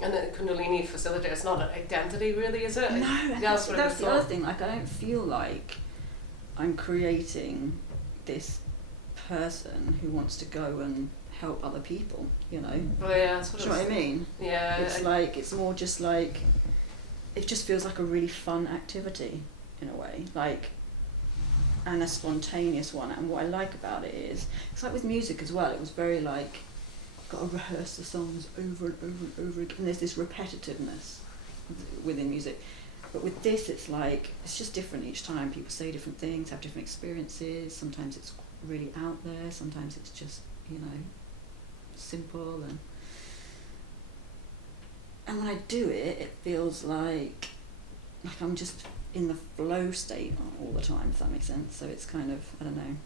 And the Kundalini facilitator, it's not an identity really, is it? No, that's the other thing. Like, I don't feel like I'm creating this person who wants to go and help other people, you know. Oh yeah, that's Do what you know what I mean? Yeah. It's like, it's more just like, it just feels like a really fun activity in a way, like, and a spontaneous one. And what I like about it is, it's like with music as well, it was very like, got to rehearse the songs over and over and over again, and there's this repetitiveness within music. But with this, it's like, it's just different each time. People say different things, have different experiences. Sometimes it's really out there, sometimes it's just, you know, simple. And when I do it, it feels like I'm just in the flow state all the time, if that makes sense. So it's kind of, I don't know.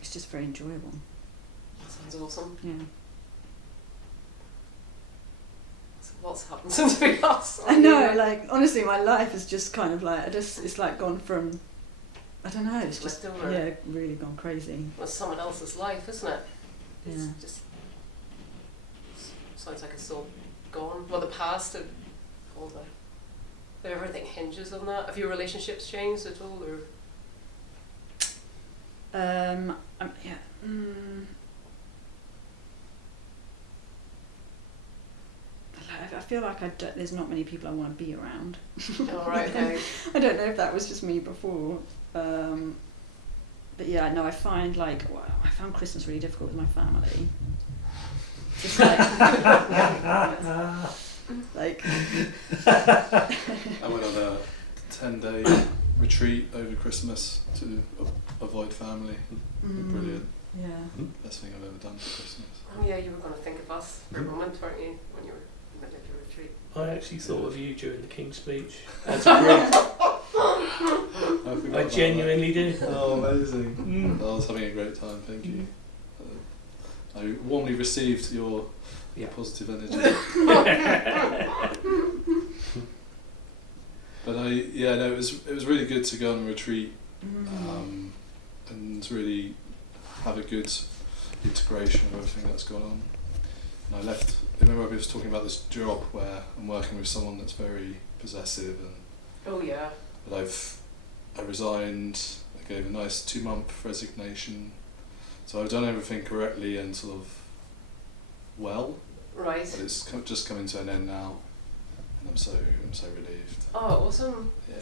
It's just very enjoyable. That sounds awesome. Yeah. So what's happened since we last saw I know, you? like, honestly, my life is just kind of like, it's like gone from, I don't know, it's just, Left over. yeah, really gone crazy. Well, it's someone else's life, isn't it? It's Yeah. just sounds like it's all gone. Well, the past and all the everything hinges on that. Have your relationships changed at all, or? Yeah. I feel like there's not many people I want to be around. Oh, right, okay. I don't know if that was just me before. But yeah, no, I find like, well, I found Christmas really difficult with my family. Just like, like I went on a 10-day retreat over Christmas to avoid family. Brilliant. Yeah. Best thing I've ever done for Christmas. Oh yeah, you were going to think of us for a moment, weren't you, when you were in the middle of your retreat? I actually thought of you during the King's speech as a group. I forgot I about genuinely do. that. Oh, amazing. Mm. I was having a great time, thank you. I warmly received your Yeah. positive energy. But it was really good to go on a retreat and really have a good integration of everything that's gone on. And I left. Remember, I was talking about this job where I'm working with someone that's very possessive, and Oh yeah. but I resigned. I gave a nice 2-month resignation, so I've done everything correctly and sort of well. Right. But it's just coming to an end now, and I'm so relieved. Oh, awesome. Yeah.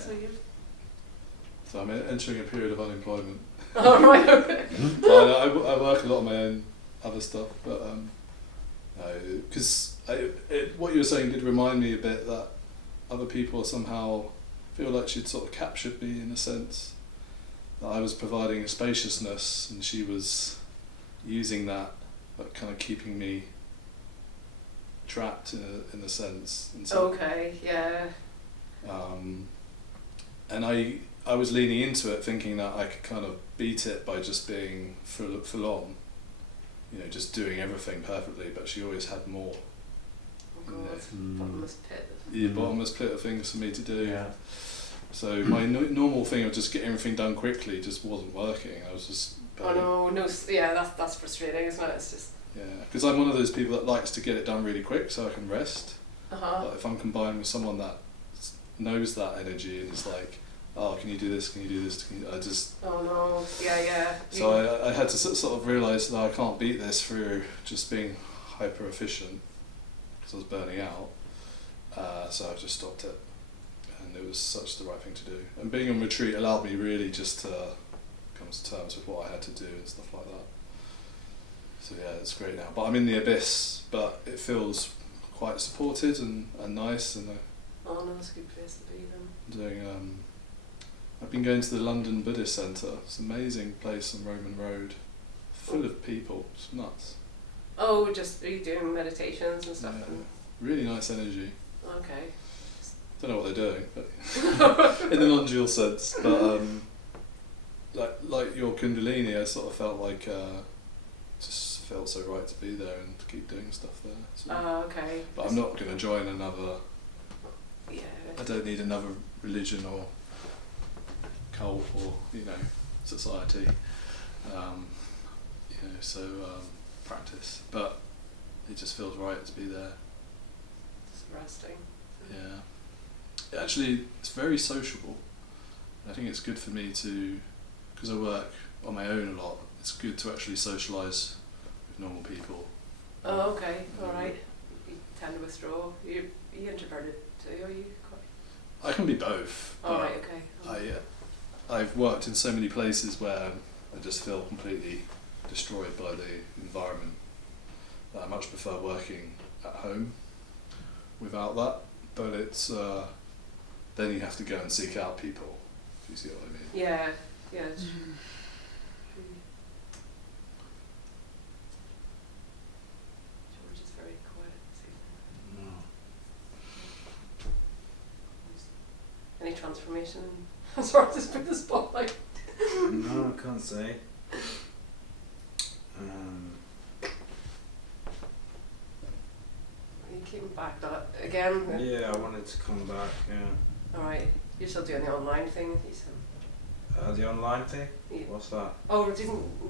So I'm entering a period of unemployment. Oh, right, okay. I work a lot on my own other stuff, but because what you were saying did remind me a bit that other people somehow feel like she'd sort of captured me in a sense, that I was providing a spaciousness and she was using that, but kind of keeping me trapped in a sense. And so, Okay, yeah. and I was leaning into it thinking that I could kind of beat it by just being full on, just doing everything perfectly, but she always had more. Oh god, bottomless pit. The bottomless pit of things for me to do. Yeah. So my normal thing of just getting everything done quickly just wasn't working. I was just... Oh no, yeah, that's frustrating, isn't it? It's just... Yeah, because I'm one of those people that likes to get it done really quick so I can rest. Uh-huh. But if I'm combined with someone that knows that energy and is like, oh, can you do this, I just... Oh no, yeah. So I had to sort of realise that I can't beat this through just being hyper efficient, because I was burning out. So I just stopped it, and it was such the right thing to do. And being on retreat allowed me really just to come to terms with what I had to do and stuff like that. So yeah, it's great now. But I'm in the abyss, but it feels quite supported and nice, and Oh no, that's a good place to be then. doing. I've been going to the London Buddhist Centre. It's an amazing place on Roman Road, full of people. It's nuts. Oh, just are you doing meditations and stuff? Yeah. And, Really nice energy. okay. Don't know what they're doing, but in the non-dual sense. But like your Kundalini, I sort of felt like just felt so right to be there and to keep doing stuff there. So. Okay. But I'm not going to join another. Yeah. I don't need another religion or cult or society. Practice, but it just feels right to be there. Just resting. Yeah. Actually, it's very sociable. I think it's good for me to, because I work on my own a lot. It's good to actually socialise with normal people. Oh, okay, alright. You tend to withdraw. Are you introverted too, are you? I can be both. Alright, okay. I've worked in so many places where I just feel completely destroyed by the environment. I much prefer working at home without that, but it's then you have to go and seek out people, if you see what I mean. Yeah, yeah. It's George is very quiet. Any transformation? I'm sorry to put the spotlight. No, I can't say. You came back that again? Yeah, I wanted to come back. Yeah. Alright, you're still doing the online thing, you said. The online thing. Yeah. What's that? Oh,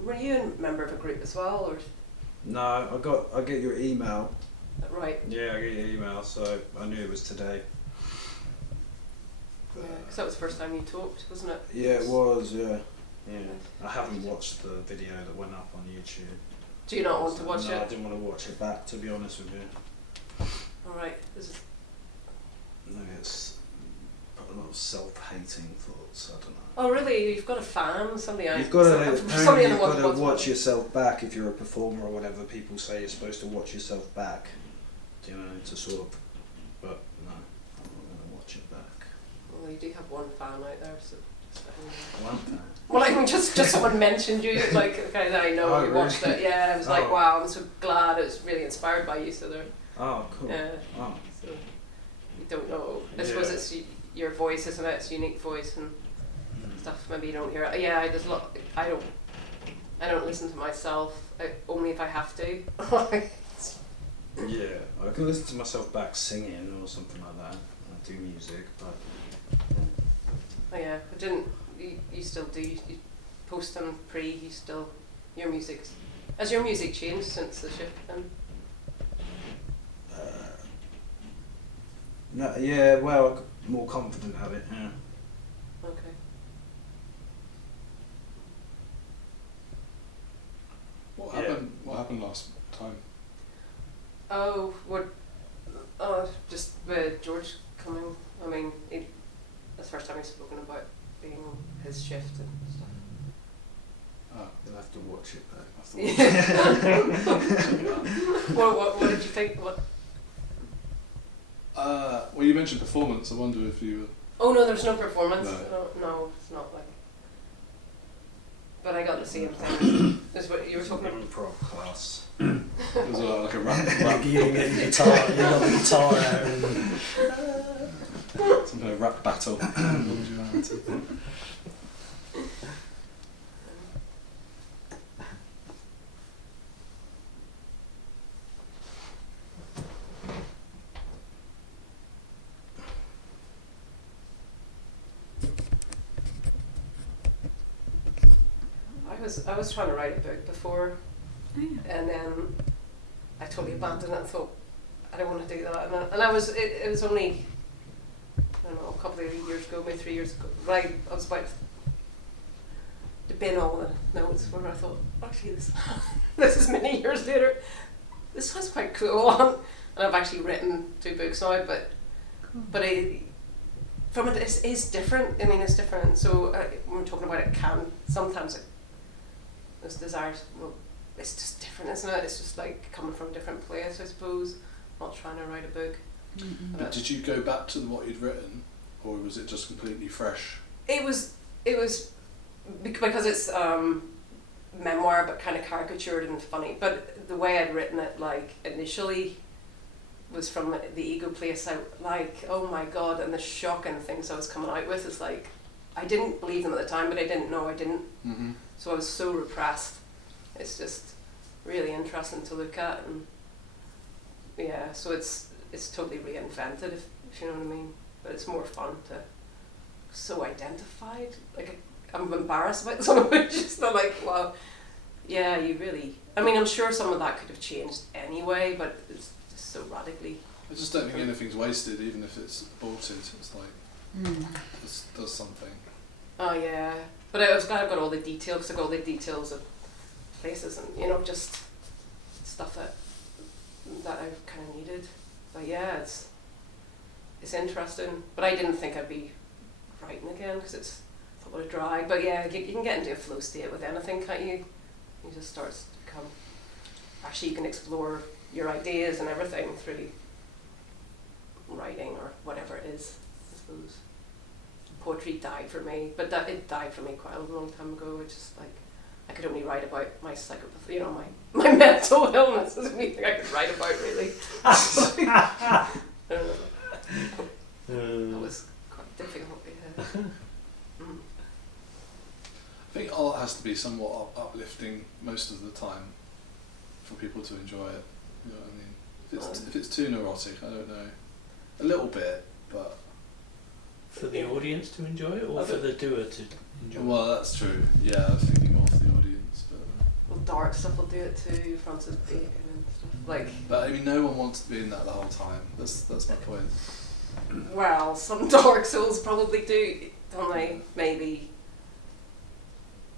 were you a member of a group as well, or? No, I get your email. Right. Yeah, I get your email, so I knew it was today. Yeah, because that was the first time you talked, wasn't it? Yeah, it was. Yeah. Yeah. I haven't watched the video that went up on YouTube. Do you not want to watch no, I it? didn't want to watch it back, to be honest with you. Alright, this is. No, it's got a lot of self-hating thoughts. I don't know. Oh really? You've got a fan? Somebody I. You've got to somebody you've got to wants watch yourself back if you're a performer or whatever. People say you're supposed to watch yourself back. You know, to sort of. But no, I'm not going to watch it back. Well, you do have one fan out there, so. One fan. Well, I mean, just someone mentioned you, like, okay, that I know Oh, you watched really? it. Yeah, I was like, Oh. wow, I'm so glad it was really inspired by you. So there, Oh, cool. yeah. Oh. So you don't know. I suppose Yeah. it's your voice, isn't it? It's a unique voice and stuff. Maybe you don't hear it. Yeah, there's a lot. I don't listen to myself. Only if I have to. Yeah, I can listen to myself back singing or something like that. I do music, but Oh yeah, but didn't you still do? You post them pre. You still your music. Has your music changed since the shift then? no, yeah. Well, I got more confident at it. Yeah. Okay. What Yeah. happened? What happened last time? Oh, what? Oh, just with George coming. I mean, that's the first time he's spoken about being his shift and stuff. Oh, You'll have to watch it back. I thought. Yeah. What did you think? What? Well, you mentioned performance. I wonder if you. Oh no, there's no performance. No. No, it's not like. But I got the same thing. That's what you were talking about. Improv class. It was like a rap, You get your guitar, you got the guitar out and some kind of rap battle. Non-duality. I was trying to write a book before, and then I totally abandoned it and thought I don't want to do that. And I was it was only I don't know a couple of years ago, maybe 3 years ago. Right, I was about to bin all the notes where I thought actually this is many years later. This was quite cool, and I've actually written 2 books now, but from it is different. I mean, it's different. So when we're talking about it, sometimes those desires, well, it's just different, isn't it? It's just like coming from a different place, I suppose. Not trying to write a book. But did you go back to what you'd written, or was it just completely fresh? It was because it's memoir, but kind of caricatured and funny. But the way I'd written it, like initially, was from the ego place. Oh my god, and the shocking things I was coming out with is like, I didn't believe them at the time, but I didn't know I didn't. Mm-hmm. So I was so repressed. It's just really interesting to look at, and yeah, so it's totally reinvented, if you know what I mean. But it's more fun to so identified. Like I'm embarrassed about some of it. Just not like, well, yeah, you really. I mean, I'm sure some of that could have changed anyway, but it's just so radically. I just don't think anything's wasted, even if it's aborted. It's like it does something. Oh yeah, But I was glad I got all the details, because I got all the details of places and, you know, just stuff that I kind of needed. But yeah, it's interesting. But I didn't think I'd be writing again, because it's a lot of drag. But yeah, you can get into a flow state with anything, can't you? You just start to become, actually you can explore your ideas and everything through writing or whatever it is, I suppose. Poetry died for me, but it died for me quite a long time ago. It's just like, I could only write about my psychopathy, you know, my mental illness is the only thing I could write about, really. I don't know. That was quite difficult, yeah. Mm. I think art has to be somewhat uplifting most of the time for people to enjoy it. You know what I mean? If it's too neurotic, I don't know. A little bit, but... For the audience to enjoy it, or for the doer to enjoy it? Well, that's true. Yeah, I was thinking more for the audience. But Well, dark stuff will do it too, Francis Bacon and stuff. Like, I mean, no one wants to be in that the whole time. That's my point. well, some dark souls probably do, don't they? Maybe.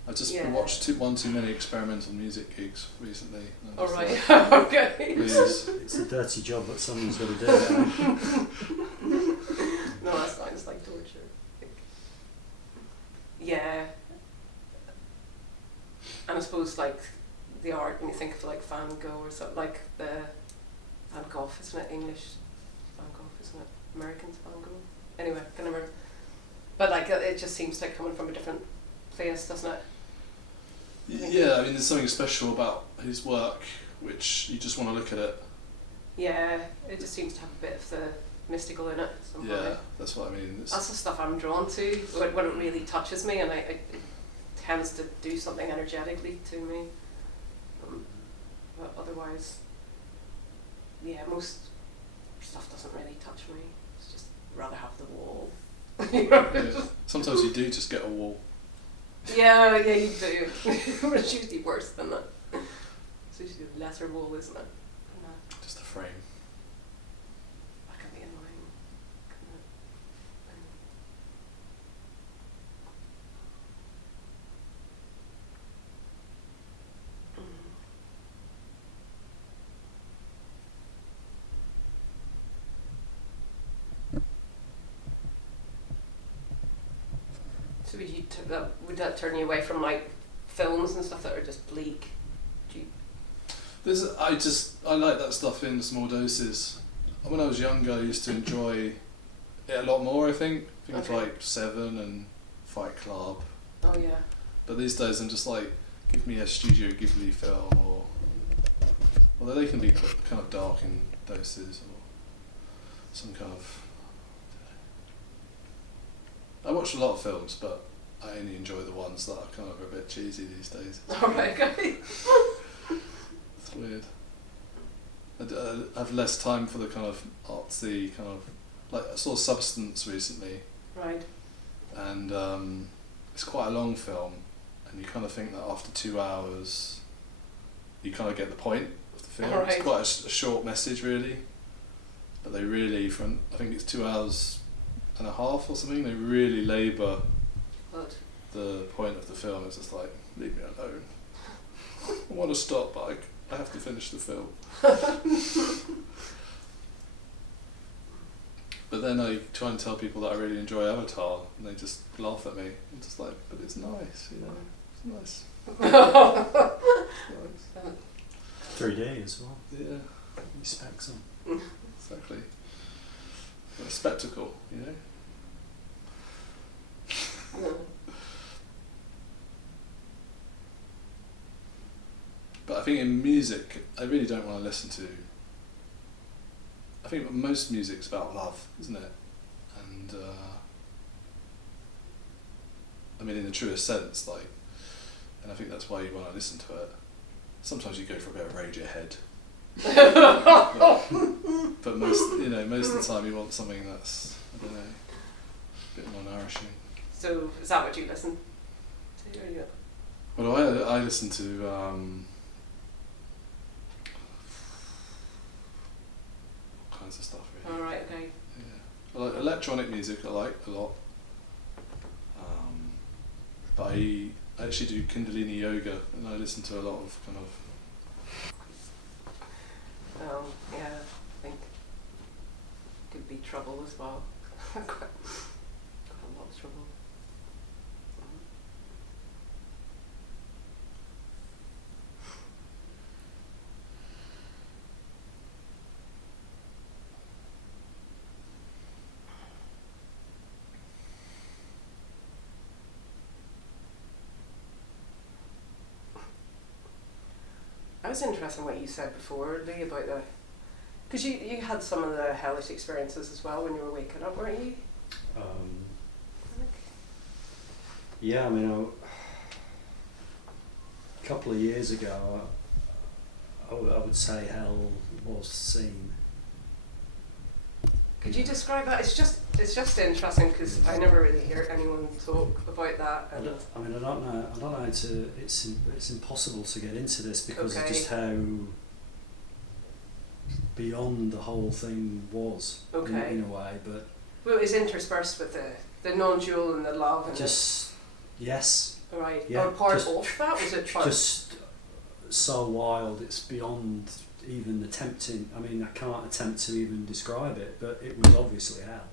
I just Yeah. watched one too many experimental music gigs recently. And I'm just Alright, like, okay. please. It's a dirty job, but someone's got to do it. No, that sounds like torture. Yeah. And I suppose like the art, when you think of like Van Gogh or something, like the Van Gogh, isn't it English? Van Gogh, isn't it? Americans Van Gogh? Anyway, I can never. But like it just seems like coming from a different place, doesn't it? Yeah, I mean, there's something special about his work, which you just want to look at it. Yeah, it just seems to have a bit of the mystical in it somehow. Yeah, that's what I mean. That's the stuff I'm drawn to, when it really touches me, and it tends to do something energetically to me. But otherwise, yeah, most stuff doesn't really touch me. It's just rather have the wall. Yeah. Sometimes you do just get a wall. Yeah, you do. But it's usually worse than that. It's usually a lesser wall, isn't it? Just a frame. That can be annoying. So would that turn you away from like films and stuff that are just bleak? Do you? I like that stuff in small doses. When I was younger, I used to enjoy it a lot more. I think of Okay. like Seven and Fight Club. Oh yeah. But these days, I'm just like, give me a Studio Ghibli film, or although they can be kind of dark in doses, or some kind of. I watch a lot of films, but I only enjoy the ones that are kind of a bit cheesy these days. Alright, okay. It's weird. I have less time for the kind of artsy kind of, like I saw Substance recently, Right. and it's quite a long film, and you kind of think that after 2 hours, you kind of get the point of the film. Alright. It's quite a short message really, but they really, I think it's 2 hours and a half or something, they really labour Good. the point of the film. It's just like, leave me alone. I want to stop, but I have to finish the film. But then I try and tell people that I really enjoy Avatar, and they just laugh at me. I'm just like, but it's nice, you know, it's nice. It's nice. 3D as well. Yeah, Specs on. exactly. A spectacle, you know. But I think in music, I really don't want to listen to. I think most music's about love, isn't it? And I mean, in the truest sense, like, and I think that's why you want to listen to it. Sometimes you go for a bit of Radiohead, but most of the time you want something that's, I don't know, a bit more nourishing. So is that what you listen to? Or you? Well, I listen to all kinds of stuff really. Alright, okay. Yeah, I like electronic music. I like a lot. But I actually do Kundalini yoga, and I listen to a lot of kind of. Yeah, I think could be trouble as well. quite a lot of trouble. I was interested in what you said before, Lee, about the... Because you had some of the hellish experiences as well when you were waking up, weren't you? Yeah, I mean, a couple of years ago, I would say hell was seen. Could you describe that? It's just interesting because I never really hear anyone talk about that. I don't know how to. It's impossible to get into this because of Okay. just how beyond the whole thing was Okay. in a way. But Well, it's interspersed with the non-dual and the love and just yes, the, right. yeah, Or part just- of that was it part? just so wild. It's beyond even attempting. I mean, I can't attempt to even describe it, but it was obviously hell.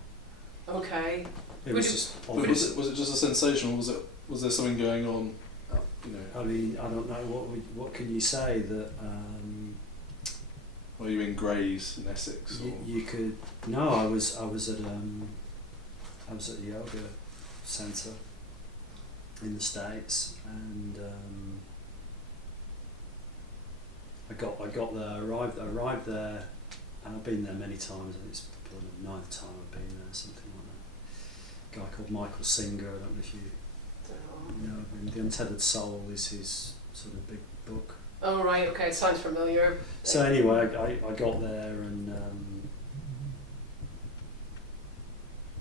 Okay. It Would was you- just But obvious. was it just a sensation, or was there something going on? You know, I mean, I don't know what can you say that were you in Grays in Essex? Or? you could. No, I was at a yoga centre in the States, and I got there, arrived there, and I've been there many times, and it's probably the 9th time I've been there, something like that. A guy called Michael Singer, I don't know if you know him. The Untethered Soul is his sort of big book. Oh right. Okay. Sounds familiar. So anyway, I got there, and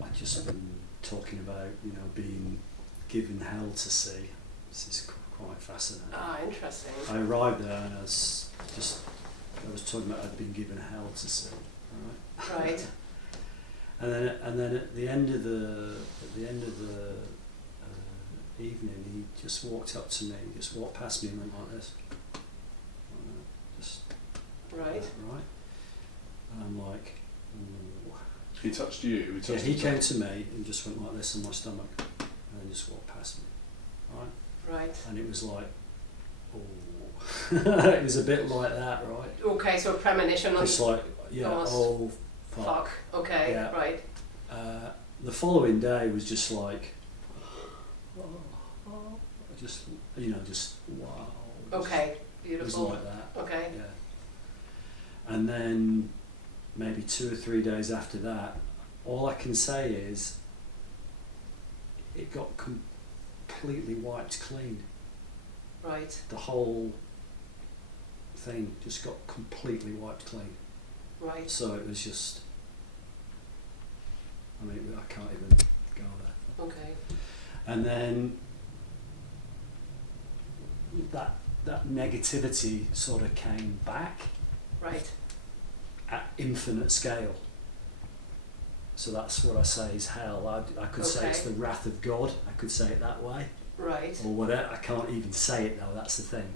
I just been talking about being given hell to see. This is quite fascinating. Ah, interesting. I arrived there and I was talking about I'd been given hell to see, right? Right. And then at the end of the evening, he just walked up to me, just walked past me and went like this. Just Right. right. And I'm like, ooh. He touched you. Yeah, he came to me and just went like this on my stomach, and then just walked past me, right? Right. And it was like, oh, it was a bit like that, right? Okay. So a premonition. On It's like, yeah, almost oh, fuck. fuck. Okay. Yeah. Right. The following day was just like, just wow. Okay. It was Beautiful. like that. Okay. Yeah. And then maybe 2 or 3 days after that, all I can say is it got completely wiped clean. Right. The whole thing just got completely wiped clean. Right. So it was just, I mean, I can't even go there. Okay. And then that negativity sort of came back Right. at infinite scale. So that's what I say is hell. I could say it's Okay. the wrath of God. I could say it that way, Right. or whatever. I can't even say it though. That's the thing.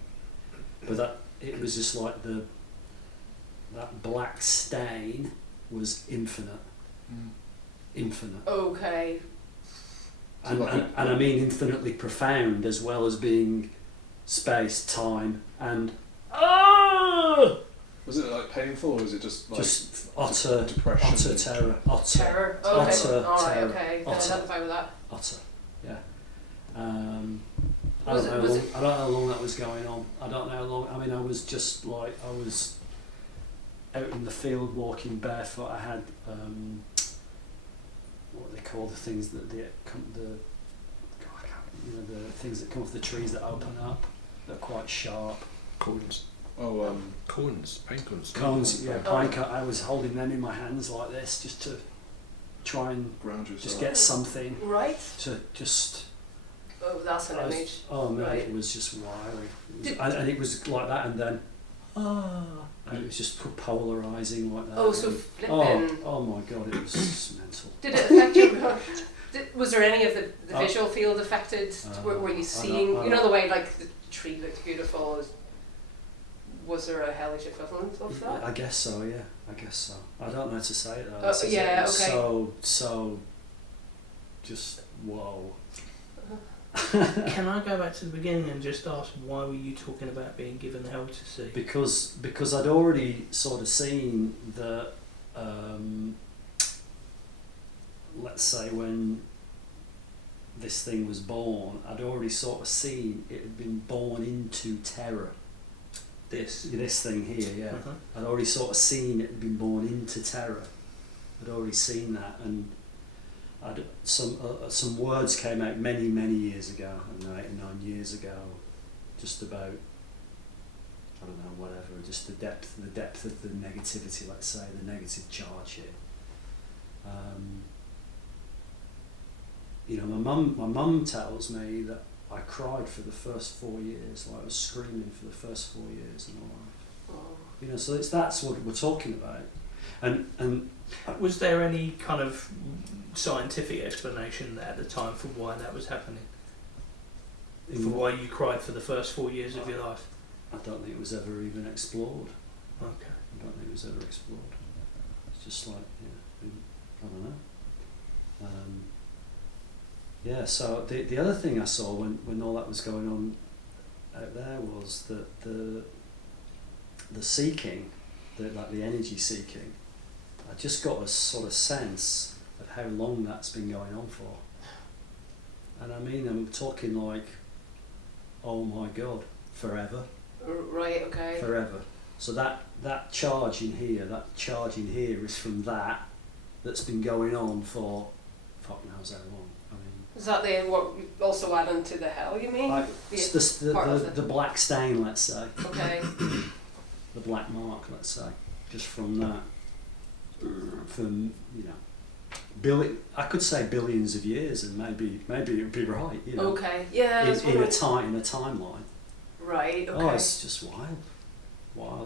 But it was just like that black stain was infinite, infinite, Okay. and I mean infinitely profound as well as being space, time, and Was it like painful, or was it just like just utter depression? utter terror, utter Terror. Okay. utter All right. terror, Okay. Can utter. identify with that. utter, yeah. I Was don't it- know was I don't know how long that was going on. I don't know how long. I mean, I was just like I was out in the field walking barefoot. I had what they call the things that the things that come off the trees that open up. They're quite sharp. Cones. Oh, Cones. Pine cones. Cones, yeah, pine cone. I was holding them in my hands like this just to try and ground yourself. just get something Right. to just. Oh, that's an I was- image. oh man, Right. it was just wiry. Did- And it was like that, and then and it was just polarizing like that. Oh, so and- flipping. oh my god, it was just mental. Did it affect your? Was there any of the Oh. visual field affected? Were you I seeing, know. you know, the way like the tree looked beautiful? Was there a hellish equivalent of that? I guess so. Yeah, I guess so. I don't know how to say it though. Oh, This is- yeah, it's okay. So, just whoa. Can I go back to the beginning and just ask why were you talking about being given hell to see? Because I'd already sort of seen that. Let's say when this thing was born, I'd already sort of seen it had been born into terror. This. This thing here, yeah. Uh-huh. I'd already sort of seen it had been born into terror. I'd already seen that, and some words came out many years ago, I don't know, 8 or 9 years ago, just about, I don't know, whatever, just the depth of the negativity, let's say, the negative charge here. You know, my mum tells me that I cried for the first 4 years, like I was screaming for the first 4 years of my life. Oh. You know, so that's what we're talking about, and Was there any kind of scientific explanation at the time for why that was happening? For why you cried for the first 4 years of your life? I don't think it was ever even explored. Okay. I don't think it was ever explored. It's just like, yeah, I don't know. Yeah, so the other thing I saw when all that was going on out there was that the seeking, like the energy seeking, I just got a sort of sense of how long that's been going on for. And I mean, I'm talking like, oh my God, forever. Right, okay. Forever. So that charge in here is from that's been going on for fuck knows how long. I mean, Is that what also adding to the hell, you mean? it's part of the black stain, let's say, Okay. the black mark, let's say, just from that, from, you know, I could say billions of years, and maybe it'd be right, you know. Okay, yeah. In a timeline. Right, okay. Oh, it's just wild.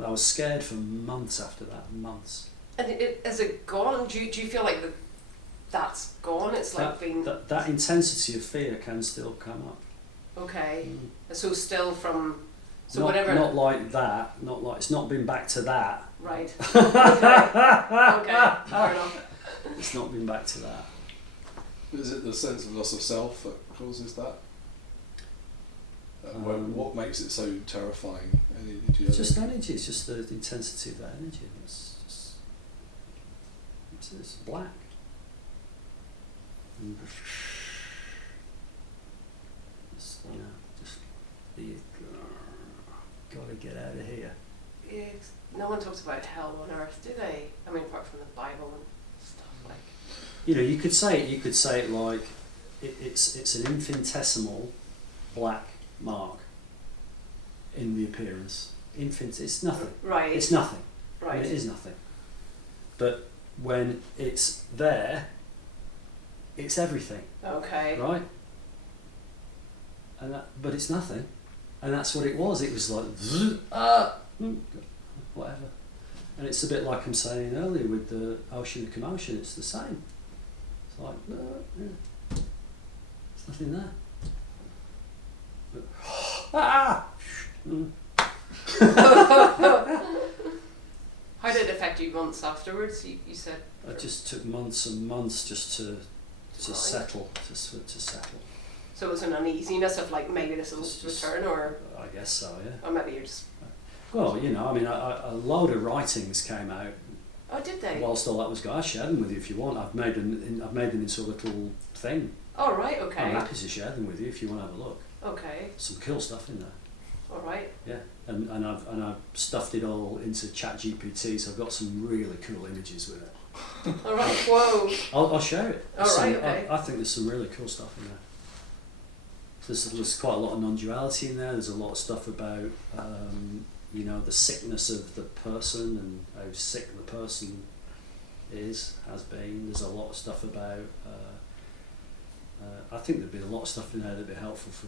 I was scared for months after that, months. And is it gone? Do you feel like that's gone? It's like being... That intensity of fear can still come up. Okay. So still from... So not, whatever... Not like that, it's not been back to that. Right. Okay, fair enough. It's not been back to that. Is it the sense of loss of self that causes that? What makes it so terrifying? It's just energy, it's just the intensity of that energy. It's black. And just, you know, just gotta get out of here. No one talks about hell on earth, do they? I mean, apart from the Bible and stuff like... You know, you could say it like it's an infinitesimal black mark in the appearance. It's nothing. Right. It's nothing. Right. It is nothing. But when it's there, it's everything. Okay. Right? But it's nothing. And that's what it was. It was like, whatever. And it's a bit like I'm saying earlier with the ocean of commotion, it's the same. It's like, there's nothing there. But, How did it affect you months afterwards? You said... It just took months and months just to Right. settle, to settle. So it was an uneasiness of like, maybe this will Just- return, or I guess so, yeah. or maybe you're just... Well, you know, I mean, a load of writings came out Oh, did they? whilst all that was going. I'll share them with you if you want. I've made them into a little thing. Oh, right, I'm okay. happy to share them with you if you want to have a look. Okay, Some cool stuff in there. all right. Yeah, and I've stuffed it all into ChatGPT, so I've got some really cool images with it. All right, whoa. I'll share it. All right, okay. I think there's some really cool stuff in there. There's quite a lot of non-duality in there. There's a lot of stuff about you know, the sickness of the person and how sick the person has been. There's a lot of stuff about. I think there'd be a lot of stuff in there that'd be helpful for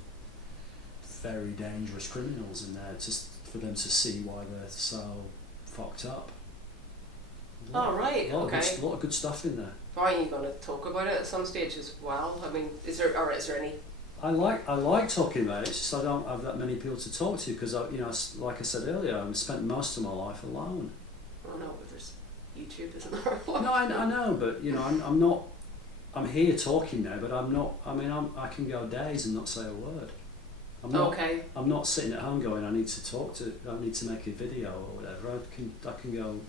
very dangerous criminals in there, just for them to see why they're so fucked up. Oh, right, okay. A lot of good stuff in there. Are you going to talk about it at some stage as well? I mean, is there any? I like talking about it. It's just I don't have that many people to talk to because like I said earlier, I've spent most of my life alone. Oh no, but there's YouTube, isn't there? No, I know, but I'm not. I'm here talking now, but I'm not. I mean, I can go days and not say a word. I'm not. Okay. I'm not sitting at home going, I need to make a video or whatever. I can go,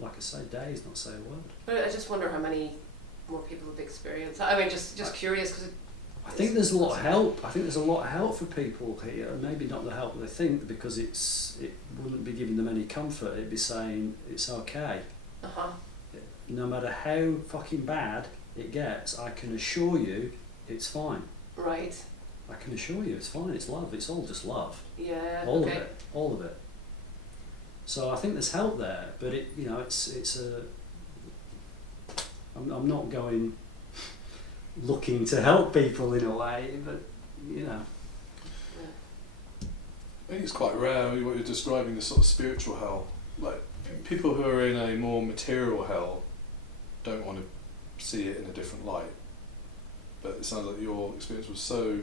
like I say, days not say a word. But I just wonder how many more people have experienced. I mean, just curious because. I think there's a lot of help. I think there's a lot of help for people here. Maybe not the help they think because it wouldn't be giving them any comfort. It'd be saying it's okay. No matter how fucking bad it gets, I can assure you it's fine. Right. I can assure you it's fine. It's love. It's all just love. Yeah. All okay. of it. All of it. So I think there's help there, but it's a. I'm not going looking to help people in a way, but I think it's quite rare what you're describing, this sort of spiritual hell. Like people who are in a more material hell don't want to see it in a different light. But it sounds like your experience was so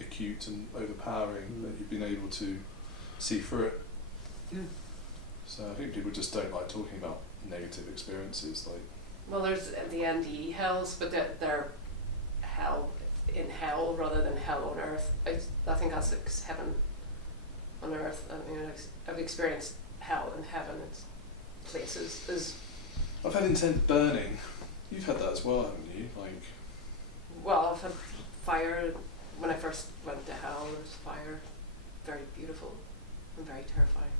acute and overpowering that you've been able to see through it. Yeah. So I think people just don't like talking about negative experiences. Like, well, there's the NDE hells, but they're hell in hell rather than hell on earth. I think that's heaven on earth. I mean, I've experienced hell and heaven. It's places. I've had intense burning. You've had that as well, haven't you? Like, well, I've had fire. When I first went to hell, there was fire. Very beautiful and very terrifying.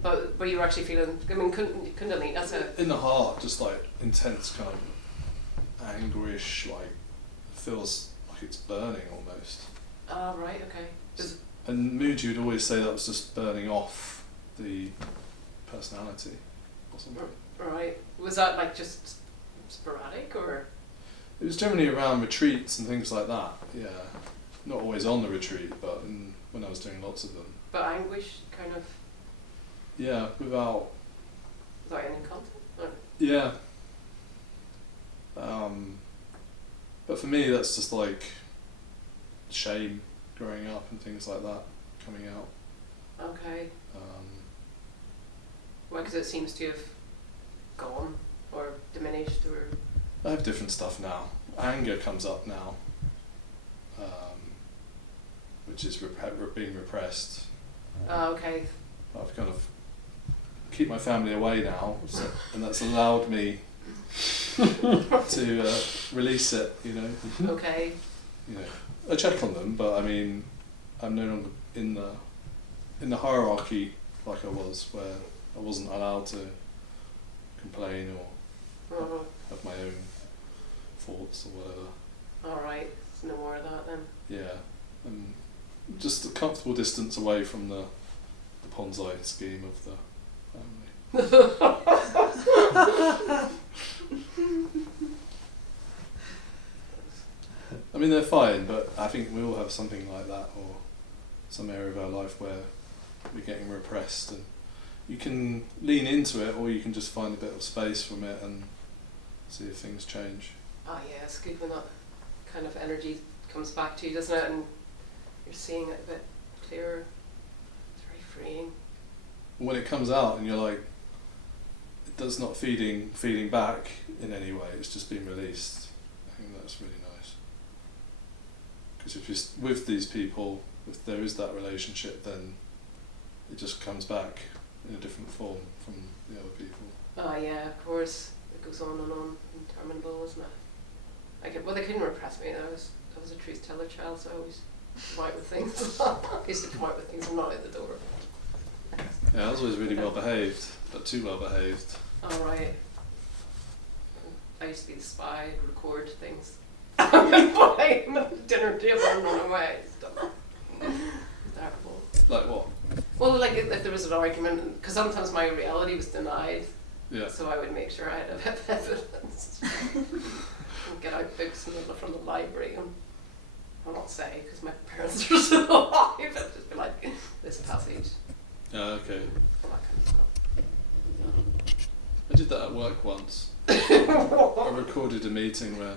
But you were actually feeling, I mean, Kundalini, that's a... in the heart, just like intense kind of anguish, like feels like it's burning almost. Oh, right, okay. And mood, you'd always say that was just burning off the personality or something. Right. Was that like just sporadic or...? It was generally around retreats and things like that, yeah. Not always on the retreat, but when I was doing lots of them. But anguish, kind of... Yeah, without any content? Or? Yeah. But for me, that's just like shame growing up and things like that coming out. Okay. Why? Because it seems to have gone or diminished or... I have different stuff now. Anger comes up now, which is being repressed. Oh, okay. I've kind of keep my family away now, and that's allowed me to release it. Okay. I check on them, but I mean, I'm no longer in the hierarchy like I was, where I wasn't allowed to complain or have my own thoughts or whatever. Alright, there's no more of that then. Yeah, and just a comfortable distance away from the Ponzi scheme of the family. I mean, they're fine, but I think we all have something like that, or some area of our life where we're getting repressed, and you can lean into it, or you can just find a bit of space from it and see if things change. Oh yeah, it's good when that kind of energy comes back to you, doesn't it? And you're seeing it a bit clearer. It's very freeing. When it comes out and you're like, it does not feeding back in any way, it's just being released. I think that's really nice. Because if you're with these people, if there is that relationship, then it just comes back in a different form from the other people. Oh yeah, of course. It goes on, interminable, isn't it? Well, they couldn't repress me. I was a truth teller child, so I always come out with things. I used to come out with things I'm not at the door. Yeah, I was always really well behaved, but too well behaved. Oh right. I used to be the spy, record things. Behind the dinner table and run away. Terrible. Like what? Well, like if there was an argument, because sometimes my reality was denied. Yeah. So I would make sure I had a bit of evidence. And get out books from the library and I'll not say because my parents are still alive. I'd just be like, this passage. Okay. All that kind of stuff. Yeah. did that at work once. I recorded a meeting where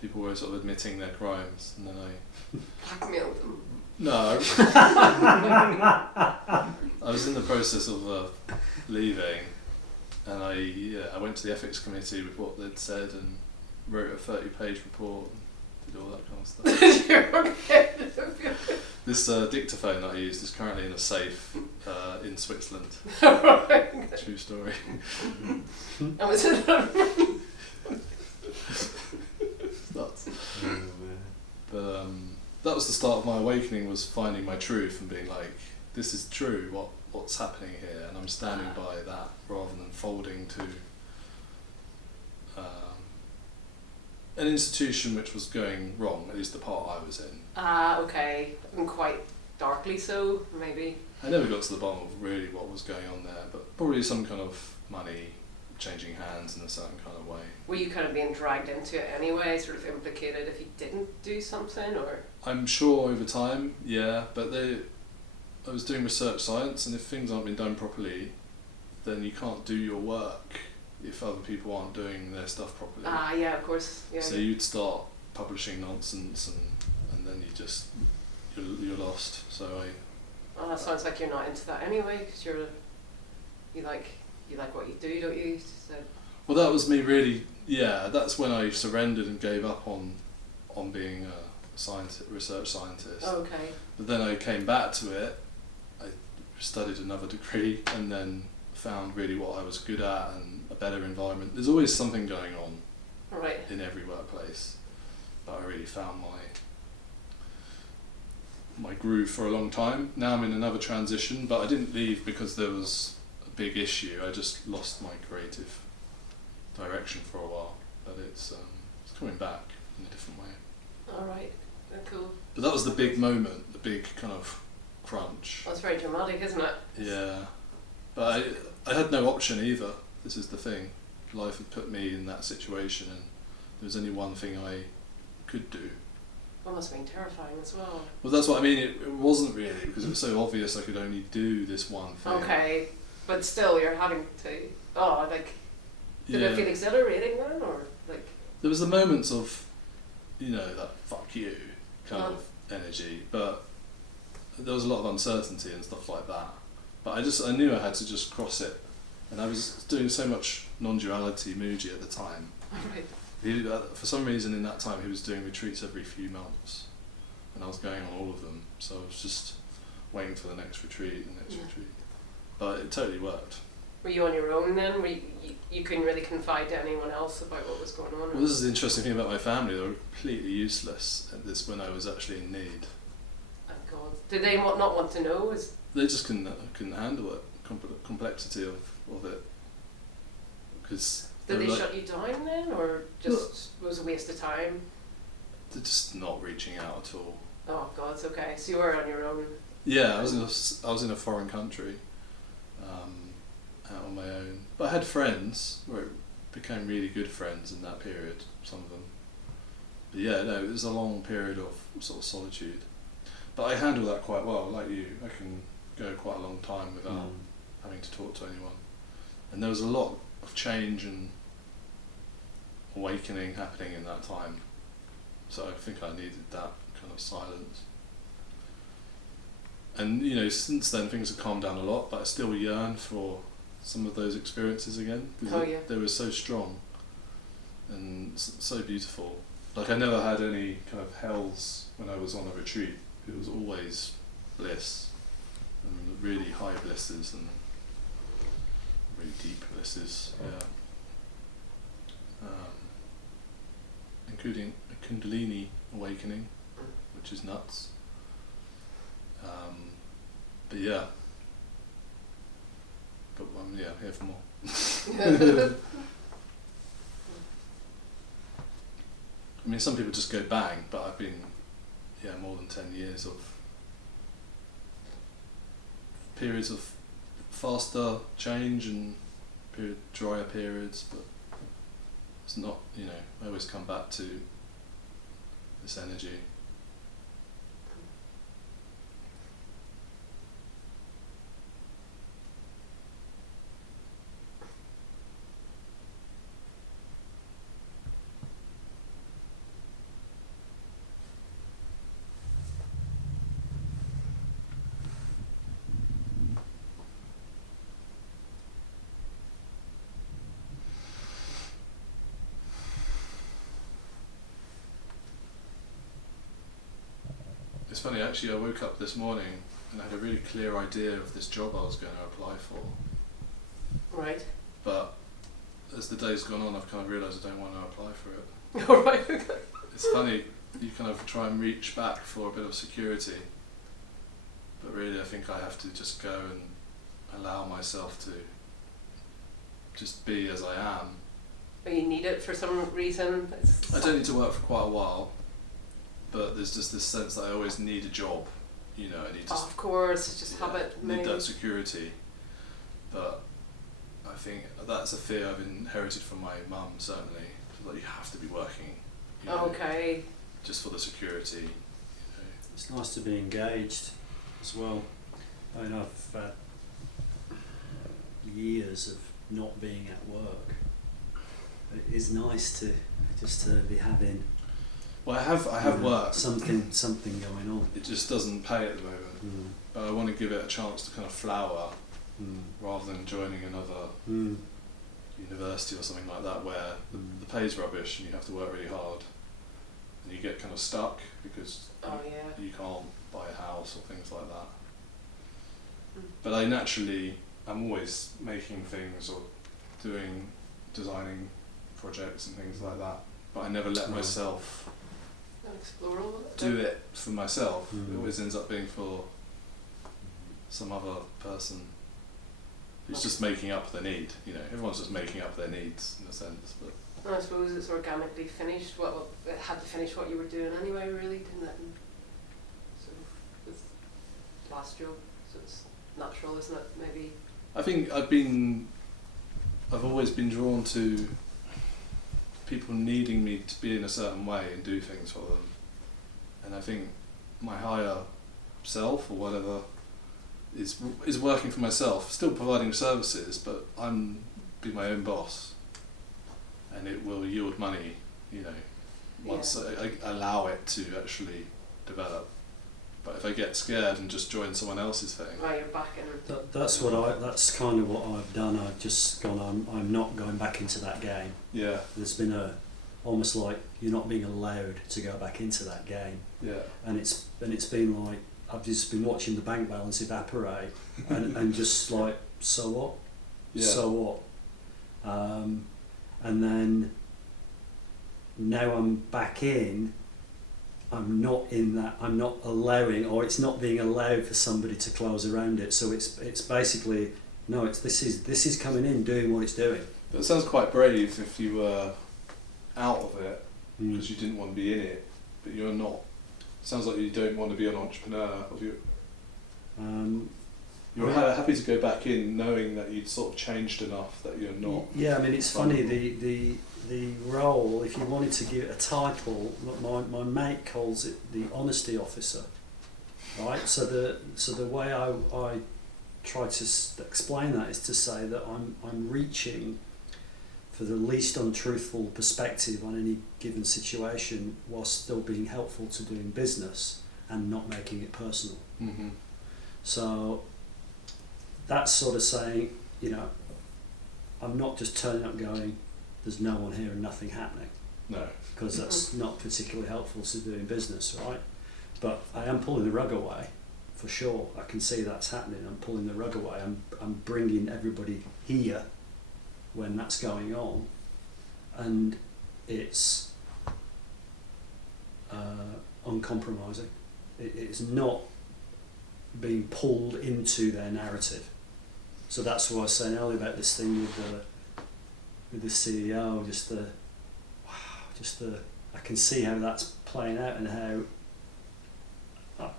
people were sort of admitting their crimes, and then Blackmailed them. No. I was in the process of leaving, and I went to the ethics committee with what they'd said and wrote a 30-page report and did all that kind of stuff. You're okay. This dictaphone that I used is currently in a safe in Switzerland. True story. And was it Nuts. But that was the start of my awakening, was finding my truth and being like, this is true, what's happening here, and I'm standing by that rather than folding to an institution which was going wrong, at least the part I was in. okay. And quite darkly so, maybe. I never got to the bottom of really what was going on there, but probably some kind of money changing hands in a certain kind of way. Were you kind of being dragged into it anyway, sort of implicated if you didn't do something, or? I'm sure over time, yeah, but I was doing research science, and if things aren't being done properly, then you can't do your work if other people aren't doing their stuff properly. Yeah, of course. Yeah. So you'd start publishing nonsense, and then you're lost. So Well, that sounds like you're not into that anyway, because you like what you do, don't you? So. well, that was me really. Yeah, that's when I surrendered and gave up on being a research scientist. Oh, okay. But then I came back to it. I studied another degree, and then found really what I was good at and a better environment. There's always something going on Right. in every workplace, but I really found my groove for a long time. Now I'm in another transition, but I didn't leave because there was a big issue. I just lost my creative direction for a while, but it's coming back in a different way. All right. Cool. But that was the big moment, the big kind of crunch. That's very dramatic, isn't it? Yeah, but I had no option either. This is the thing. Life had put me in that situation, and there was only one thing I could do. That must have been terrifying as well. Well, that's what I mean. It wasn't really, because it was so obvious I could only do this one thing. Okay, but still, you're having to. Oh, like, did it feel exhilarating then, or like? There was the moments of, that fuck you kind of energy, but there was a lot of uncertainty and stuff like that. But I knew I had to just cross it, and I was doing so much non-duality Muji at the time. Right. For some reason in that time he was doing retreats every few months, and I was going on all of them, so I was just waiting for the next retreat. But it totally worked. Were you on your own then? Were you couldn't really confide to anyone else about what was going on? Well, this is the interesting thing about my family. They were completely useless at this when I was actually in need. Oh God! Did they not want to know? They just couldn't handle it, complexity of it. Because Did they shut you down then, or just was a waste of time? They're just not reaching out at all. Oh God! It's okay. So you were on your own. Yeah, I was in a foreign country, out on my own. But I had friends, where it became really good friends in that period. Some of them. But yeah, no, it was a long period of sort of solitude. But I handled that quite well, like you. I can go quite a long time without having to talk to anyone. And there was a lot of change and awakening happening in that time. So I think I needed that kind of silence. And since then things have calmed down a lot, but I still yearn for some of those experiences again, because they were so strong and so beautiful. Like I never had any kind of hells when I was on a retreat. It was always bliss, and really high blisses and really deep blisses, including a Kundalini awakening, which is nuts. But yeah, here for more. I mean, some people just go bang, but I've been, more than 10 years of periods of faster change and drier periods, but it's not, I always come back to this energy. It's funny, actually, I woke up this morning and I had a really clear idea of this job I was going to apply for. Right. But as the day's gone on, I've kind of realised I don't want to apply for it. All right. Okay. It's funny, you kind of try and reach back for a bit of security, but really I think I have to just go and allow myself to just be as I am. But you need it for some reason. I don't need to work for quite a while, but there's just this sense that I always need a job. You know, I need to. Of course, just have it. Need that security, but I think that's a fear I've inherited from my mum. Certainly, that you have to be working. You know, Okay. just for the security. You know. It's nice to be engaged as well. I mean, I've had years of not being at work. It is nice to just to be having. Well, I have work. Something going on. It just doesn't pay at the moment, but I want to give it a chance to kind of flower, rather than joining another university or something like that where the pay's rubbish and you have to work really hard, and you get kind of stuck because you can't buy a house or things like that. But I'm always making things or designing projects and things like that, but I never let myself Explore all of it. do it for myself. It always ends up being for some other person who's just making up their need. You know, everyone's just making up their needs in a sense. But I suppose it's organically finished. Well, it had to finish what you were doing anyway, really, didn't it? And sort of with last job, so it's natural, isn't it? Maybe. I think I've always been drawn to people needing me to be in a certain way and do things for them, and I think my higher self or whatever is working for myself, still providing services, but I'm be my own boss, and it will yield money, you know, once I allow it to actually develop. But if I get scared and just join someone else's thing, You're back in. That's kind of what I've done. I've just gone. I'm not going back into that game. yeah, There's been almost like you're not being allowed to go back into that game, and it's been like I've just been watching the bank balance evaporate, and just like so what, and then now I'm back in. I'm not in that. I'm not allowing, or it's not being allowed for somebody to close around it. So it's basically no. This is coming in, doing what it's doing. But it sounds quite brave if you were out of it because you didn't want to be in it, but you're not. It sounds like you don't want to be an entrepreneur. You're happy to go back in, knowing that you'd sort of changed enough that you're not. Yeah, I mean it's funny the role. If you wanted to give it a title, my mate calls it the honesty officer, right? So the way I try to explain that is to say that I'm reaching for the least untruthful perspective on any given situation, whilst still being helpful to doing business and not making it personal. Mm-hmm. So that's sort of saying, you know, I'm not just turning up going, there's no one here and nothing happening. No. Because that's not particularly helpful to doing business, right? But I am pulling the rug away, for sure. I can see that's happening. I'm pulling the rug away. I'm bringing everybody here when that's going on, and it's uncompromising. It's not being pulled into their narrative. So that's what I was saying earlier about this thing with the CEO. I can see how that's playing out and how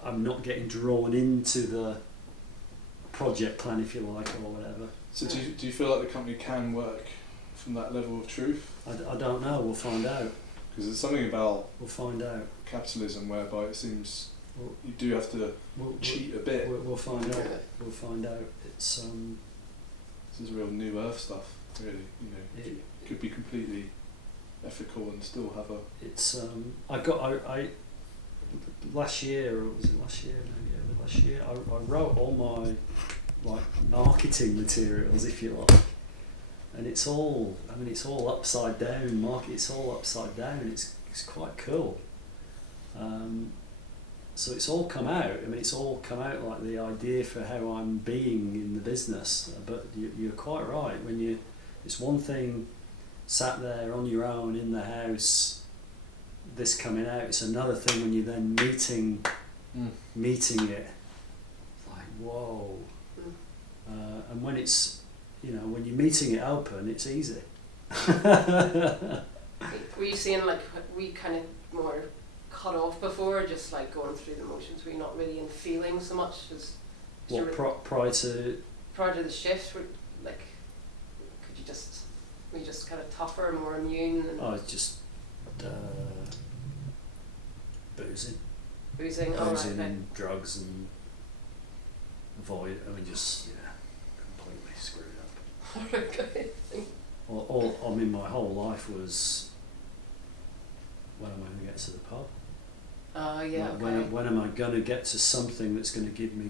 I'm not getting drawn into the project plan, if you like, or whatever. So do you feel like the company can work from that level of truth? I don't know. We'll find out. Because there's something about We'll find out. capitalism whereby it seems you do have to cheat a bit. We'll find out. We'll find out. It's This is real new earth stuff, really. You know, it could be completely ethical and still have a. It's I last year, or was it last year? Maybe over last year. I wrote all my marketing materials, if you like, and it's all upside down. It's all upside down. It's quite cool. So it's all come out. I mean, it's all come out like the idea for how I'm being in the business. But you're quite right. It's one thing sat there on your own in the house, this coming out. It's another thing when you're then meeting it. Like, whoa. And when it's, when you're meeting it open, it's easy. Were you saying like we kind of more cut off before, just like going through the motions? Were you not really in feeling so much as Prior to the shift? Like, were you just kind of tougher, more immune? And I was just boozing. Boozing, And drugs and just completely screwed up. Okay. I mean, my whole life was, when am I going to get to the pub? When am I going to get to something that's going to give me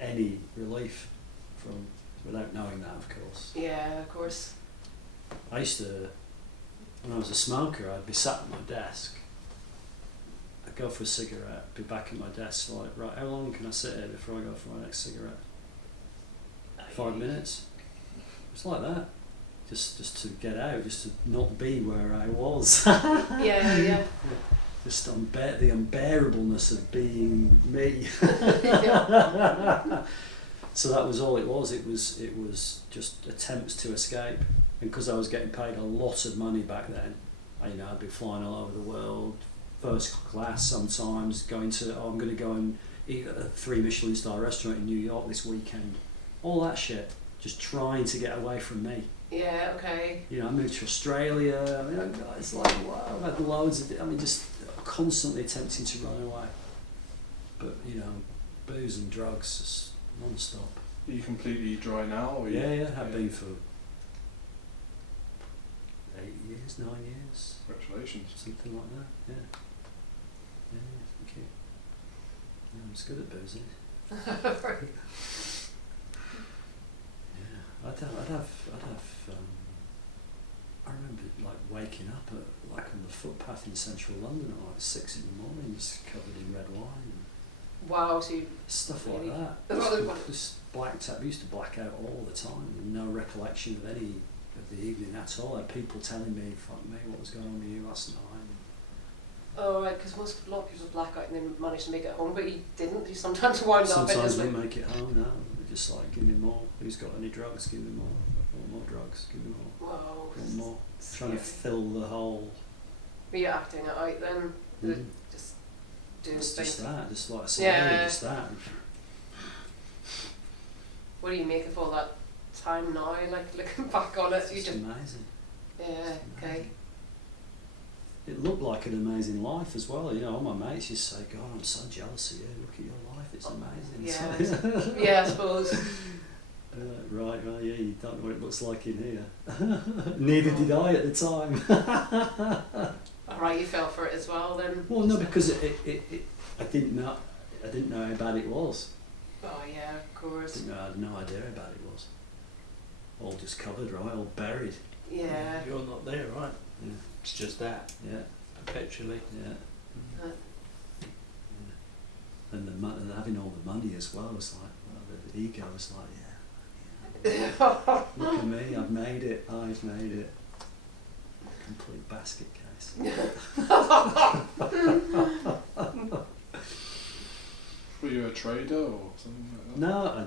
any relief from, without knowing that, of course. Yeah, of course. I used to, when I was a smoker, I'd be sat at my desk. I'd go for a cigarette, be back at my desk, like, right, how long can I sit here before I go for my next cigarette? 5 minutes? It's like that. Just to get out, just to not be where I was. Yeah. Just the unbearableness of being me. So that was all it was. It was just attempts to escape. And because I was getting paid a lot of money back then, I'd be flying all over the world, first class sometimes, I'm going to go and eat at a 3 Michelin star restaurant in New York this weekend. All that shit, just trying to get away from me. Yeah, okay. I moved to Australia. It's like, wow, I've had loads of just constantly attempting to run away. But, booze and drugs just non-stop. Are you completely dry now? Or Have been for 8 years, 9 years. Congratulations. Something like that, yeah. Yeah, thank you. Yeah, I'm just good at boozing. Yeah, I'd have. I remember like waking up on the footpath in central London at like 6 in the morning, just covered in red wine. Wow, so you Stuff really? like that. Just blacked out. I used to black out all the time, and no recollection of any of the evening at all. I had people telling me, "Fuck me, what was going on with you last night?" Oh, right, because a lot of people black out and then manage to make it home, but you didn't. You sometimes wound up. Sometimes we make it home. No, we're just like, give me more. Who's got any drugs? Give me more. Want more drugs? Give me more. Wow. Want more. Trying to fill the hole. Were you acting it out then? Mm. Just doing It's things. just that, just like I said earlier, just that. What do you make of all that time now? Like looking back on it, It's amazing. Yeah. It's Okay. amazing. It looked like an amazing life as well. All my mates used to say, "God, I'm so jealous of you. Look at your life; it's amazing." Yeah. Yeah, I suppose. Right, well, yeah, you don't know what it looks like in here. Neither did I at the time. Alright, you fell for it as well then. Well, no, because I didn't know how bad it was. Oh yeah, of course. I had no idea how bad it was. All just covered, right? All buried. Yeah. You're not there, right? Yeah. It's just that. Yeah. Perpetually. Yeah. Uh, Yeah. And having all the money as well was like, the ego was like, yeah. Look at me, I've made it. Complete basket case. Were you a trader or something like that? No,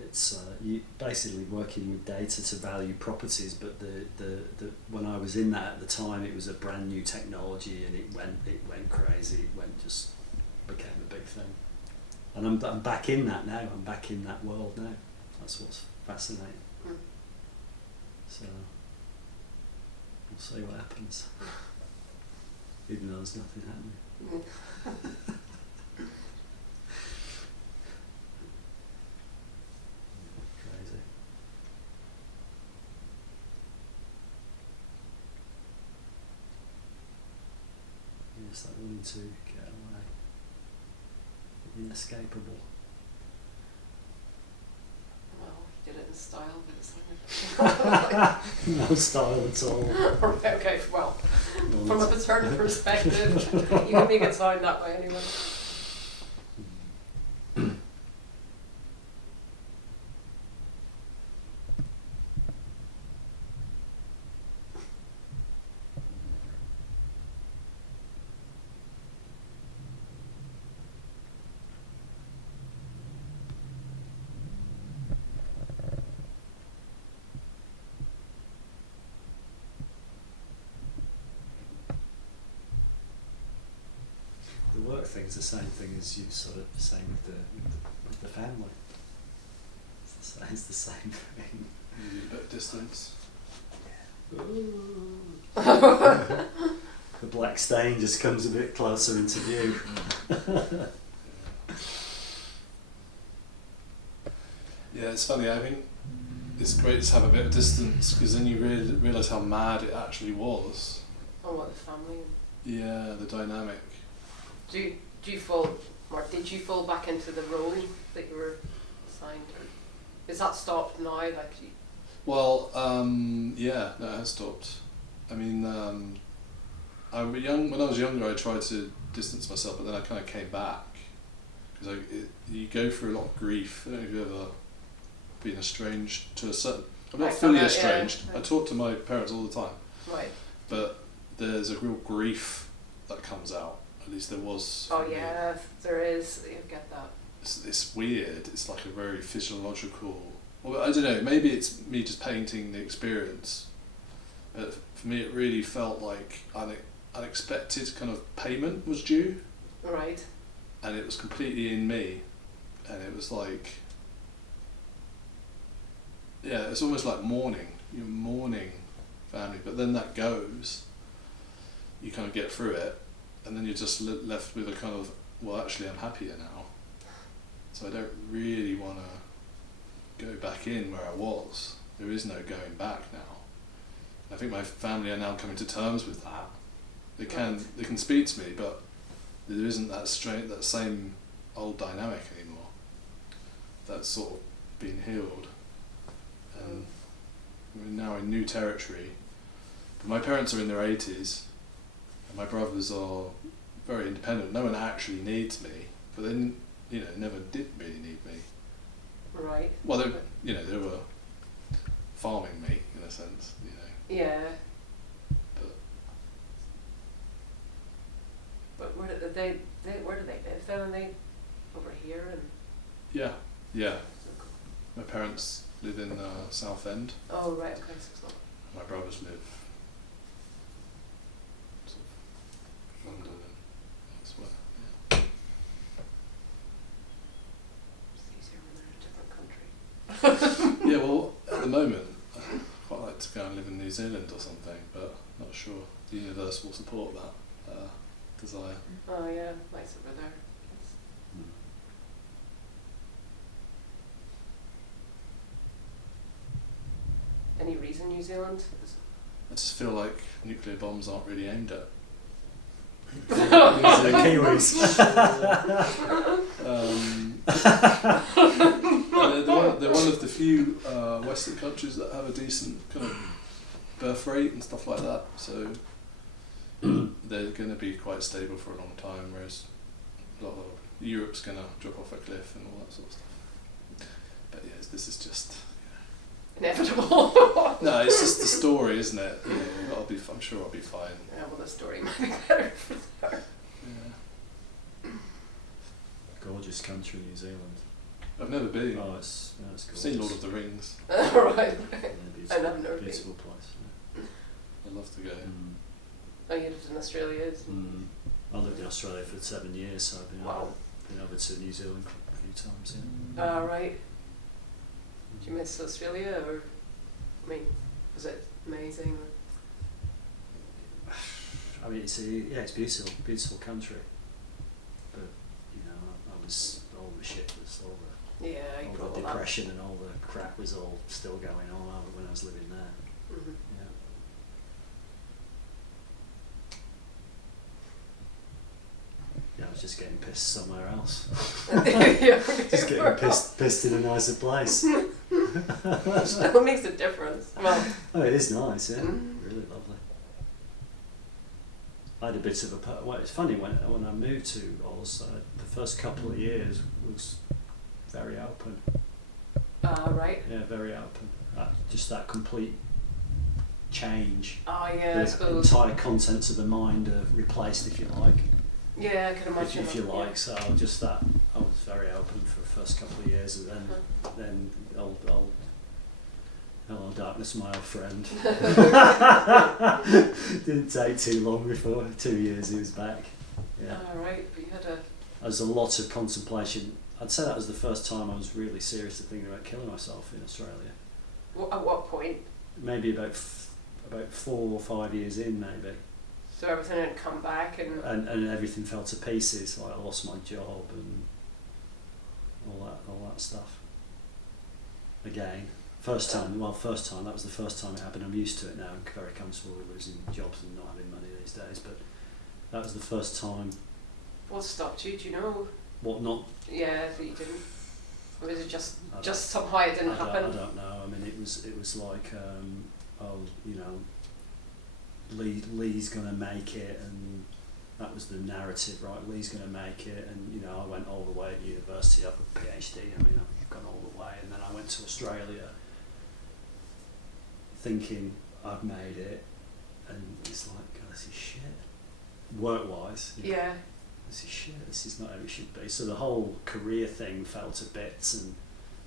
it's you basically working with data to value properties. But the when I was in that at the time, it was a brand new technology, and it went crazy. Became a big thing. And I'm back in that now. I'm back in that world now. That's what's fascinating. Mm. So we'll see what happens. Even though there's nothing happening. Crazy. Yes, that willing to get away. Inescapable. Well, you did it in style, but it's like No style at all. okay, well, from a certain perspective. You can make it sound that way anyway. The work thing's the same thing as you sort of saying with the family. It's the same thing. You need a bit of distance. The black stain just comes a bit closer into view. Yeah, it's funny. I think it's great to have a bit of distance because then you realise how mad it actually was. Oh, what, the family? Yeah, the dynamic. Do you fall, or did you fall back into the role that you were assigned? Or is that stopped now? Like you, Well, yeah, no, it has stopped. I mean, when I was younger, I tried to distance myself, but then I kind of came back because you go through a lot of grief. I don't know if you've ever been estranged to a certain. I'm not Like fully that, estranged. yeah. I talk to my parents all the time, right? but there's a real grief that comes out. At least there was. Oh for me. yeah, there is. You get that. It's weird. It's like a very physiological. Well, I don't know. Maybe it's me just painting the experience. For me, it really felt like unexpected kind of payment was due, Right. and it was completely in me, and it was like, yeah, it's almost like mourning. You're mourning family, but then that goes. You kind of get through it, and then you're just left with a kind of, well, actually, I'm happier now. So I don't really want to go back in where I was. There is no going back now. I think my family are now coming to terms with that. They can speak to me, but there isn't that same old dynamic anymore. That's sort of been healed, and we're now in new territory. But my parents are in their 80s, and my brothers are very independent. No one actually needs me, but then never did really need me. Right. Well, they were farming me in a sense, Yeah. But But where do they live then? Are they over here and? yeah. My parents live in Southend. Oh right. Okay. So it's not. My brothers live sort of London and elsewhere. Yeah. It's easier when they're in a different country. Yeah, well, at the moment, I'd quite like to go and live in New Zealand or something, but not sure the universe will support that desire. Oh yeah, nice over there. Yes. Any reason New Zealand? I just feel like nuclear bombs aren't really aimed at. Kiwis. They're one of the few Western countries that have a decent kind of birth rate and stuff like that, so they're going to be quite stable for a long time, whereas a lot of Europe's going to drop off a cliff and all that sort of stuff. But yeah, this is just Inevitable. no, it's just the story, isn't it? I'm sure I'll be fine. Yeah, well, the story might be better for her. Yeah. Gorgeous country, New Zealand. I've never been. Oh, it's I've gorgeous. seen Lord of the Rings. Right. Yeah, And I've never been. beautiful place. I'd love to go. Oh, you lived in Australia? I lived in Australia for 7 years, so I've been Wow. over to New Zealand a few times. Yeah. Right. Did you miss Australia, or, I mean, was it amazing? I mean, it's beautiful, beautiful country. But I was all the shit was all the Yeah, you got all all the that. depression and all the crap was all still going on when I was living there. Mhm. Yeah, I was just getting pissed somewhere else. Yeah. Just getting pissed in a nicer place. That makes a difference. Well, Oh, it is nice, yeah. Mm. Really lovely. I had a bit of a. Well, it's funny when I moved to Oz, the first couple of years was very open. Right. Yeah, very open. Just that complete change. Oh yeah, I The suppose. entire contents of the mind are replaced, if you like. Yeah, I can imagine. If you that, like. So just that, I was very open for the first couple of years, and then I'll hello darkness, my old friend. Didn't take too long before 2 years he was back. Yeah. Right, but you had a. There was a lot of contemplation. I'd say that was the first time I was really seriously thinking about killing myself in Australia. At what point? Maybe about 4 or 5 years in, maybe. So everything had come back and. And everything fell to pieces. Like I lost my job and all that stuff. Again, first time. That was the first time it happened. I'm used to it now. I'm very comfortable with losing jobs and not having money these days. But that was the first time. What stopped you? Do you know? What not? Yeah, that you didn't. Or was it just I don't- somehow it didn't I happen? don't know. I mean, it was like, you know, Lee's gonna make it, and that was the narrative, right? Lee's gonna make it, and you know, I went all the way at university. I've got a PhD. I mean, I've gone all the way, and then I went to Australia, thinking I'd made it, and it's like, God, this is shit. Work-wise, you know, Yeah. this is shit. This is not how it should be. So the whole career thing fell to bits, and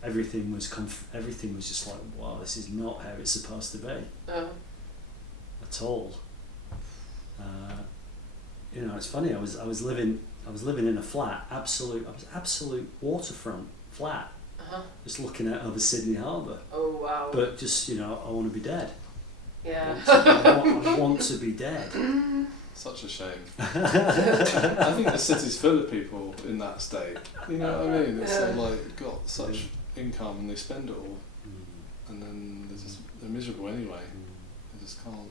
everything was just like, wow, this is not how it's supposed to be at all. You know, it's funny. I was living in a flat, absolute waterfront flat, just looking out over Sydney Harbour. Oh wow. But just, you know, I want to be dead. Yeah. I want to be dead. Such a shame. I think the city's full of people in that state. You know what I mean? It's Yeah. like got such income and they spend it all, and then they're miserable anyway. They just can't.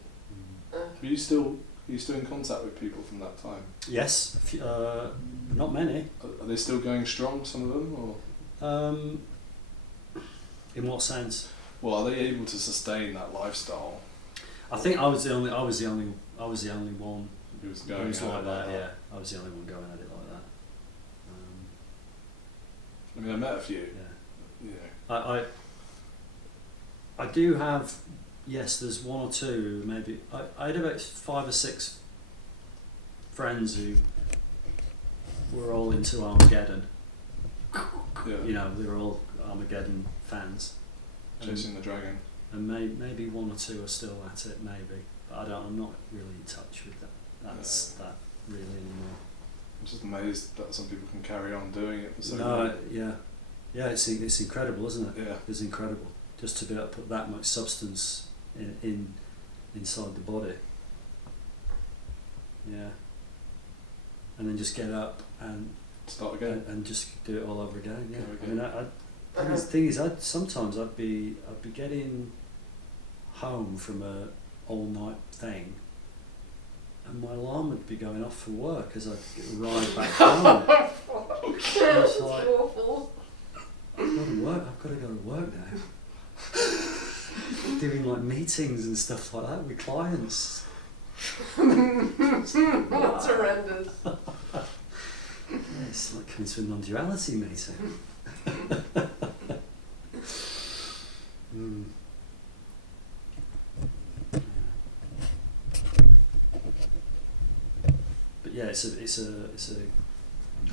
Are you still in contact with people from that time? Yes, not many. Are they still going strong? Some of them, or In what sense? well, are they able to sustain that lifestyle? I think I was the only one Who was who going was at like it that. Yeah, I was the only one going at it like that. I mean, I met a few. Yeah. You know, I do have, yes, there's one or two, maybe. I had about 5 or 6 friends who were all into Armageddon. yeah. You know, they were all Armageddon fans. Chasing the dragon. And maybe 1 or 2 are still at it, maybe. But I'm not really in touch with that really anymore. I'm just amazed that some people can carry on doing it for so No, long. yeah, it's incredible, isn't it? Yeah. It's incredible just to be able to put that much substance inside the body. Yeah, and then just get up and Start again. and just do it all over again. Yeah, Go again. I mean, the thing is, sometimes I'd be getting home from a all night thing, and my alarm would be going off for work as I arrive back home. That's like, awful. I've got to go to work now. Doing like meetings and stuff like that with clients. That's horrendous. Yeah, it's like coming to a non-duality meeting. Mm. Yeah. But yeah, it's a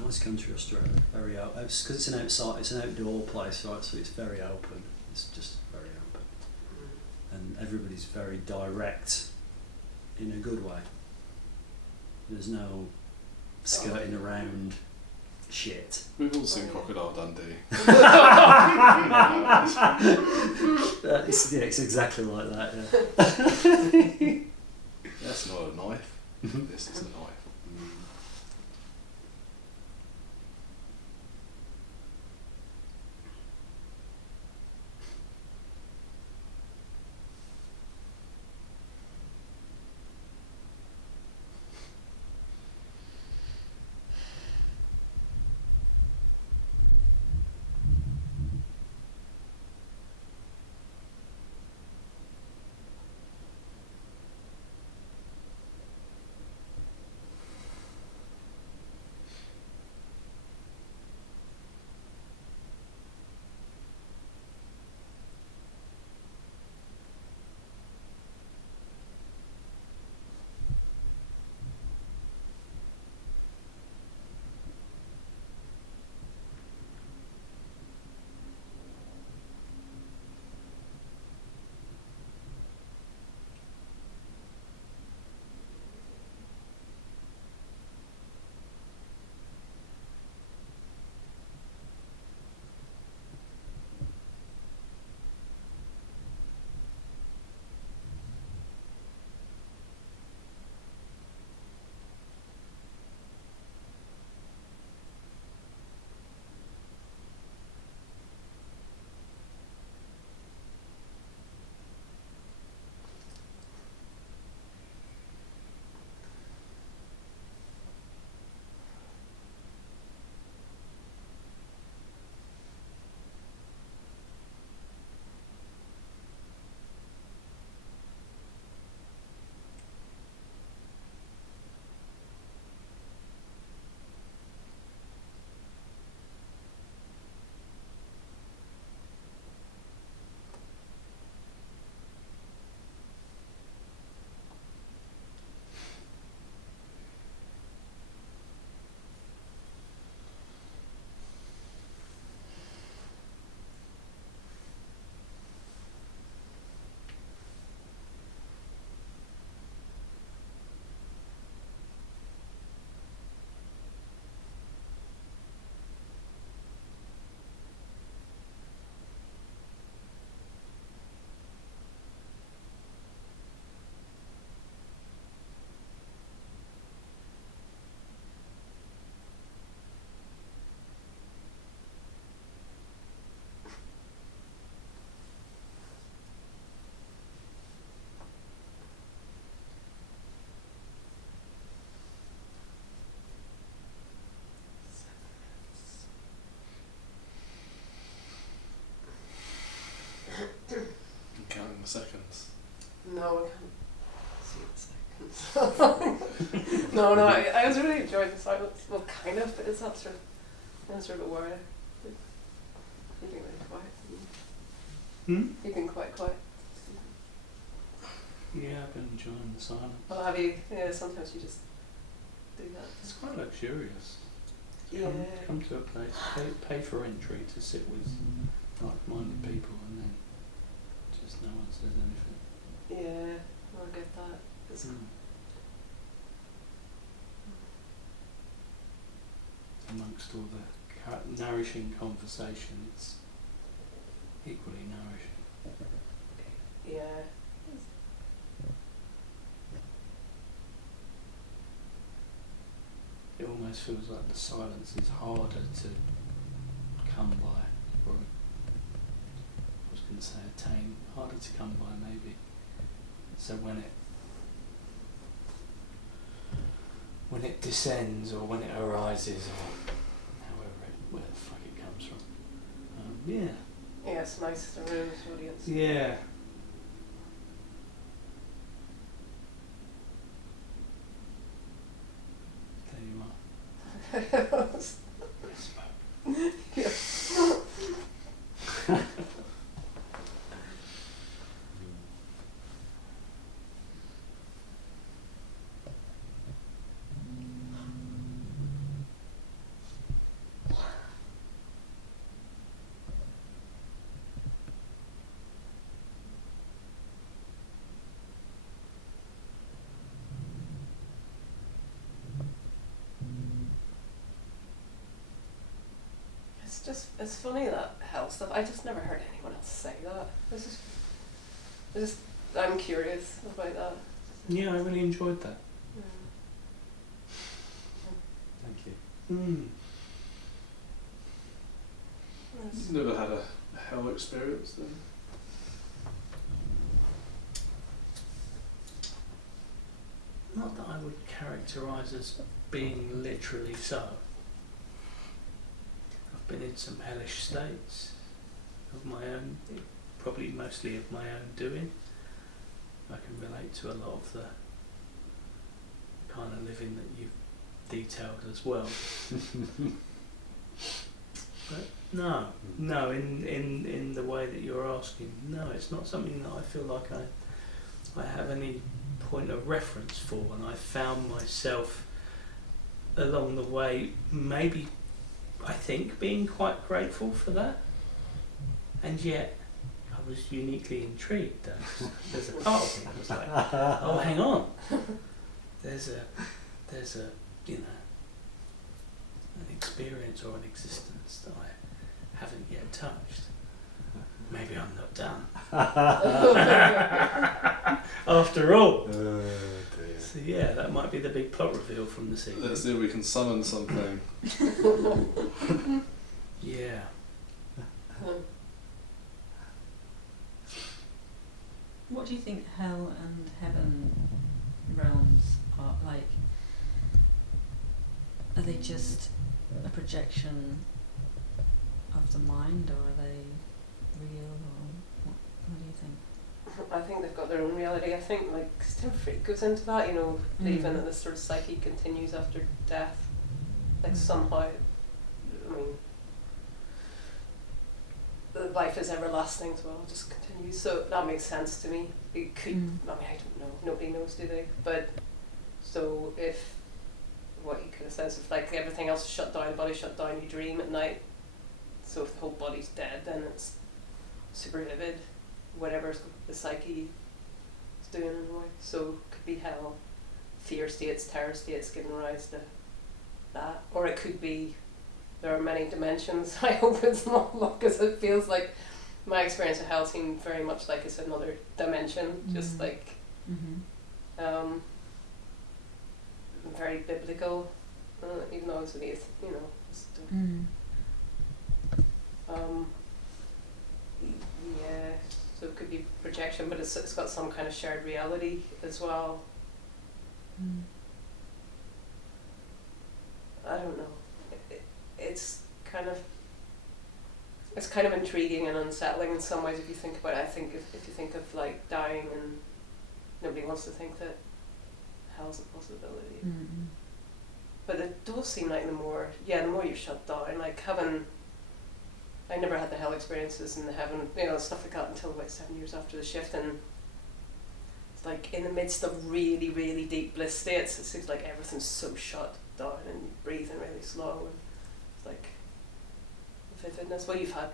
nice country, Australia. Very out because it's an outdoor place, right? So it's very open. It's just very open, and everybody's very direct in a good way. There's no skirting around shit. We've all seen Crocodile Dundee. It's exactly like that. Yeah. That's not a knife. This is a knife. I'm counting the seconds. No, I can't see the seconds. no, I was really enjoying the silence. Well, kind of, but it's that sort of a word. You've been really quiet. You've been quite quiet. Yeah, I've been enjoying the silence. Well, have you? Yeah, sometimes you just do that. It's quite luxurious. Yeah. Come to a place, pay for entry to sit with like-minded people, and then just no one says anything. Yeah, I get that. It's Amongst all the nourishing conversation, it's equally nourishing. yeah. It almost feels like the silence is harder to come by, or I was going to say attain, harder to come by maybe. So when it descends, or when it arises, or where the fuck it comes from. Yeah. Yeah, it's nice to room the audience. Yeah. There you are. Yeah. It's funny that hell stuff. I just never heard anyone else say that. I'm curious about that. Yeah, I really enjoyed that. Thank you. You've never had a hell experience then? Not that I would characterise as being literally so. I've been in some hellish states of my own, probably mostly of my own doing. I can relate to a lot of the kind of living that you've detailed as well. But no, in the way that you're asking, no, it's not something that I feel like I have any point of reference for, and I found myself along the way, maybe I think being quite grateful for that, and yet I was uniquely intrigued. There's a part of me that was like, oh, hang on, there's a an experience or an existence that I haven't yet touched. Maybe I'm not done. After all. So yeah, that might be the big plot reveal from this evening. Let's see if we can summon something. Yeah. What do you think hell and heaven realms are like? Are they just a projection of the mind, or are they real, or what do you think? I think they've got their own reality. I think like Tim Freak goes into that, believing that this sort of psyche continues after death. Like somehow, I mean, the life is everlasting as well, it just continues. So that makes sense to me. It could, I mean, I don't know, nobody knows, do they? But, so if, what you could have said is if like everything else is shut down, the body's shut down, you dream at night. So if the whole body's dead, then it's super vivid, whatever the psyche is doing in a way. So it could be hell, fear states, terror states giving rise to that. Or it could be, there are many dimensions. I hope it's not luck, because it feels like my experience of hell seemed very much like it's another dimension, just like very biblical, even though it's an yeah, so it could be projection, but it's got some kind of shared reality as well. I don't know. It's it's kind of intriguing and unsettling in some ways if you think about it. I think if you think of like dying, and nobody wants to think that hell's a possibility. Mm. But it does seem like the more you're shut down, like heaven. I never had the hell experiences in the heaven, stuff like that until about 7 years after the shift, and it's like in the midst of really, really deep bliss states, it seems like everything's so shut down and you're breathing really slow, and it's like vividness. Well, you've had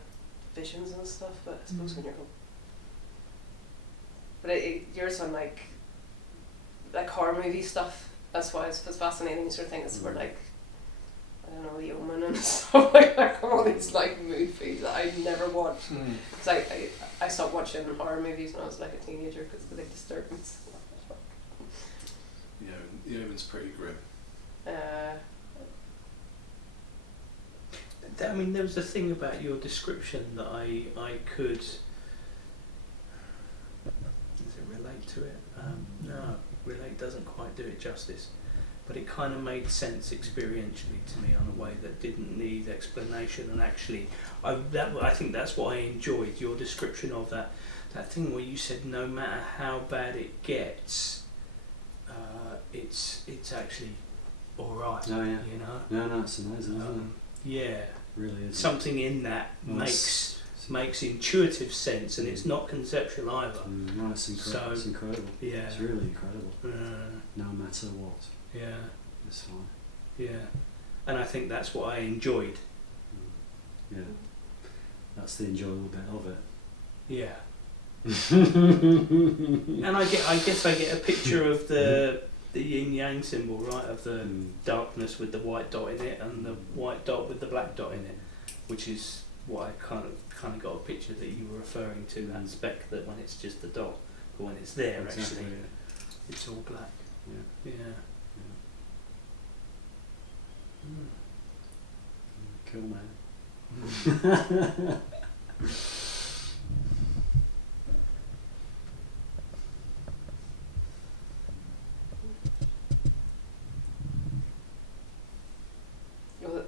visions and stuff, but I suppose when you're home. But yours on like horror movie stuff. That's why it's fascinating. You sort of think it's more like, I don't know, The Omen and stuff like that. All these like movies that I never watched. Because I stopped watching horror movies when I was like a teenager because they disturbed me. The Omen's pretty grim. I mean, there was a thing about your description that I could. Does it relate to it? No, relate doesn't quite do it justice. But it kind of made sense experientially to me on a way that didn't need explanation. And actually, I think that's what I enjoyed, your description of that thing where you said no matter how bad it gets, it's actually all right. Oh yeah. You know. No, it's amazing, isn't it? Yeah. Really is. Something in that makes intuitive sense, and it's not conceptual either. No, it's incredible. It's incredible. Yeah. It's really incredible. No matter what. Yeah. It's fine. Yeah. And I think that's what I enjoyed. Yeah. That's the enjoyable bit of it. Yeah. And I guess I get a picture of the yin yang symbol, right? Of the darkness with the white dot in it, and the white dot with the black dot in it, which is what I kind of got a picture that you were referring to, that speck that when it's just the dot, but when it's there actually, it's all black. Yeah. Cool, man.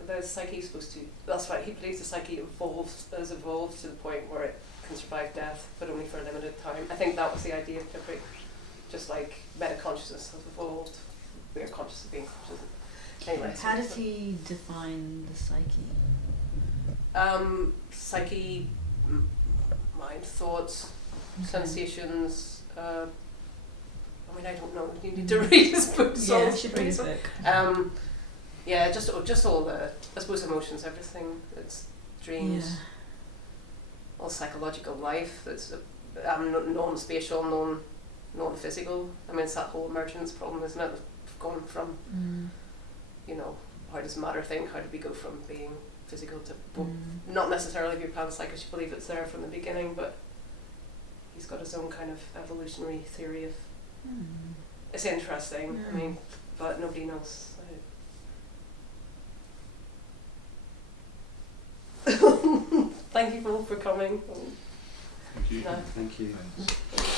The psyche is supposed to. That's right. He believes the psyche has evolved to the point where it can survive death, but only for a limited time. I think that was the idea of Kubrick. Just like meta-consciousness has evolved, we are conscious of being conscious. Anyway, How does he define the psyche? Psyche, mind, thoughts, sensations. I mean, I don't know. You need to read his book. Yeah, I should read his book. Yeah, just all the, I suppose, emotions, everything. It's dreams, all psychological life. That's non-spatial, non-physical. I mean, it's that whole emergence problem, isn't it? Going from, how does matter think? How do we go from being physical to not necessarily if you're panpsychist, you believe it's there from the beginning, but he's got his own kind of evolutionary theory of. It's interesting. I mean, but nobody knows. Thank you all for coming. Thank you. No. Thank you. Thanks.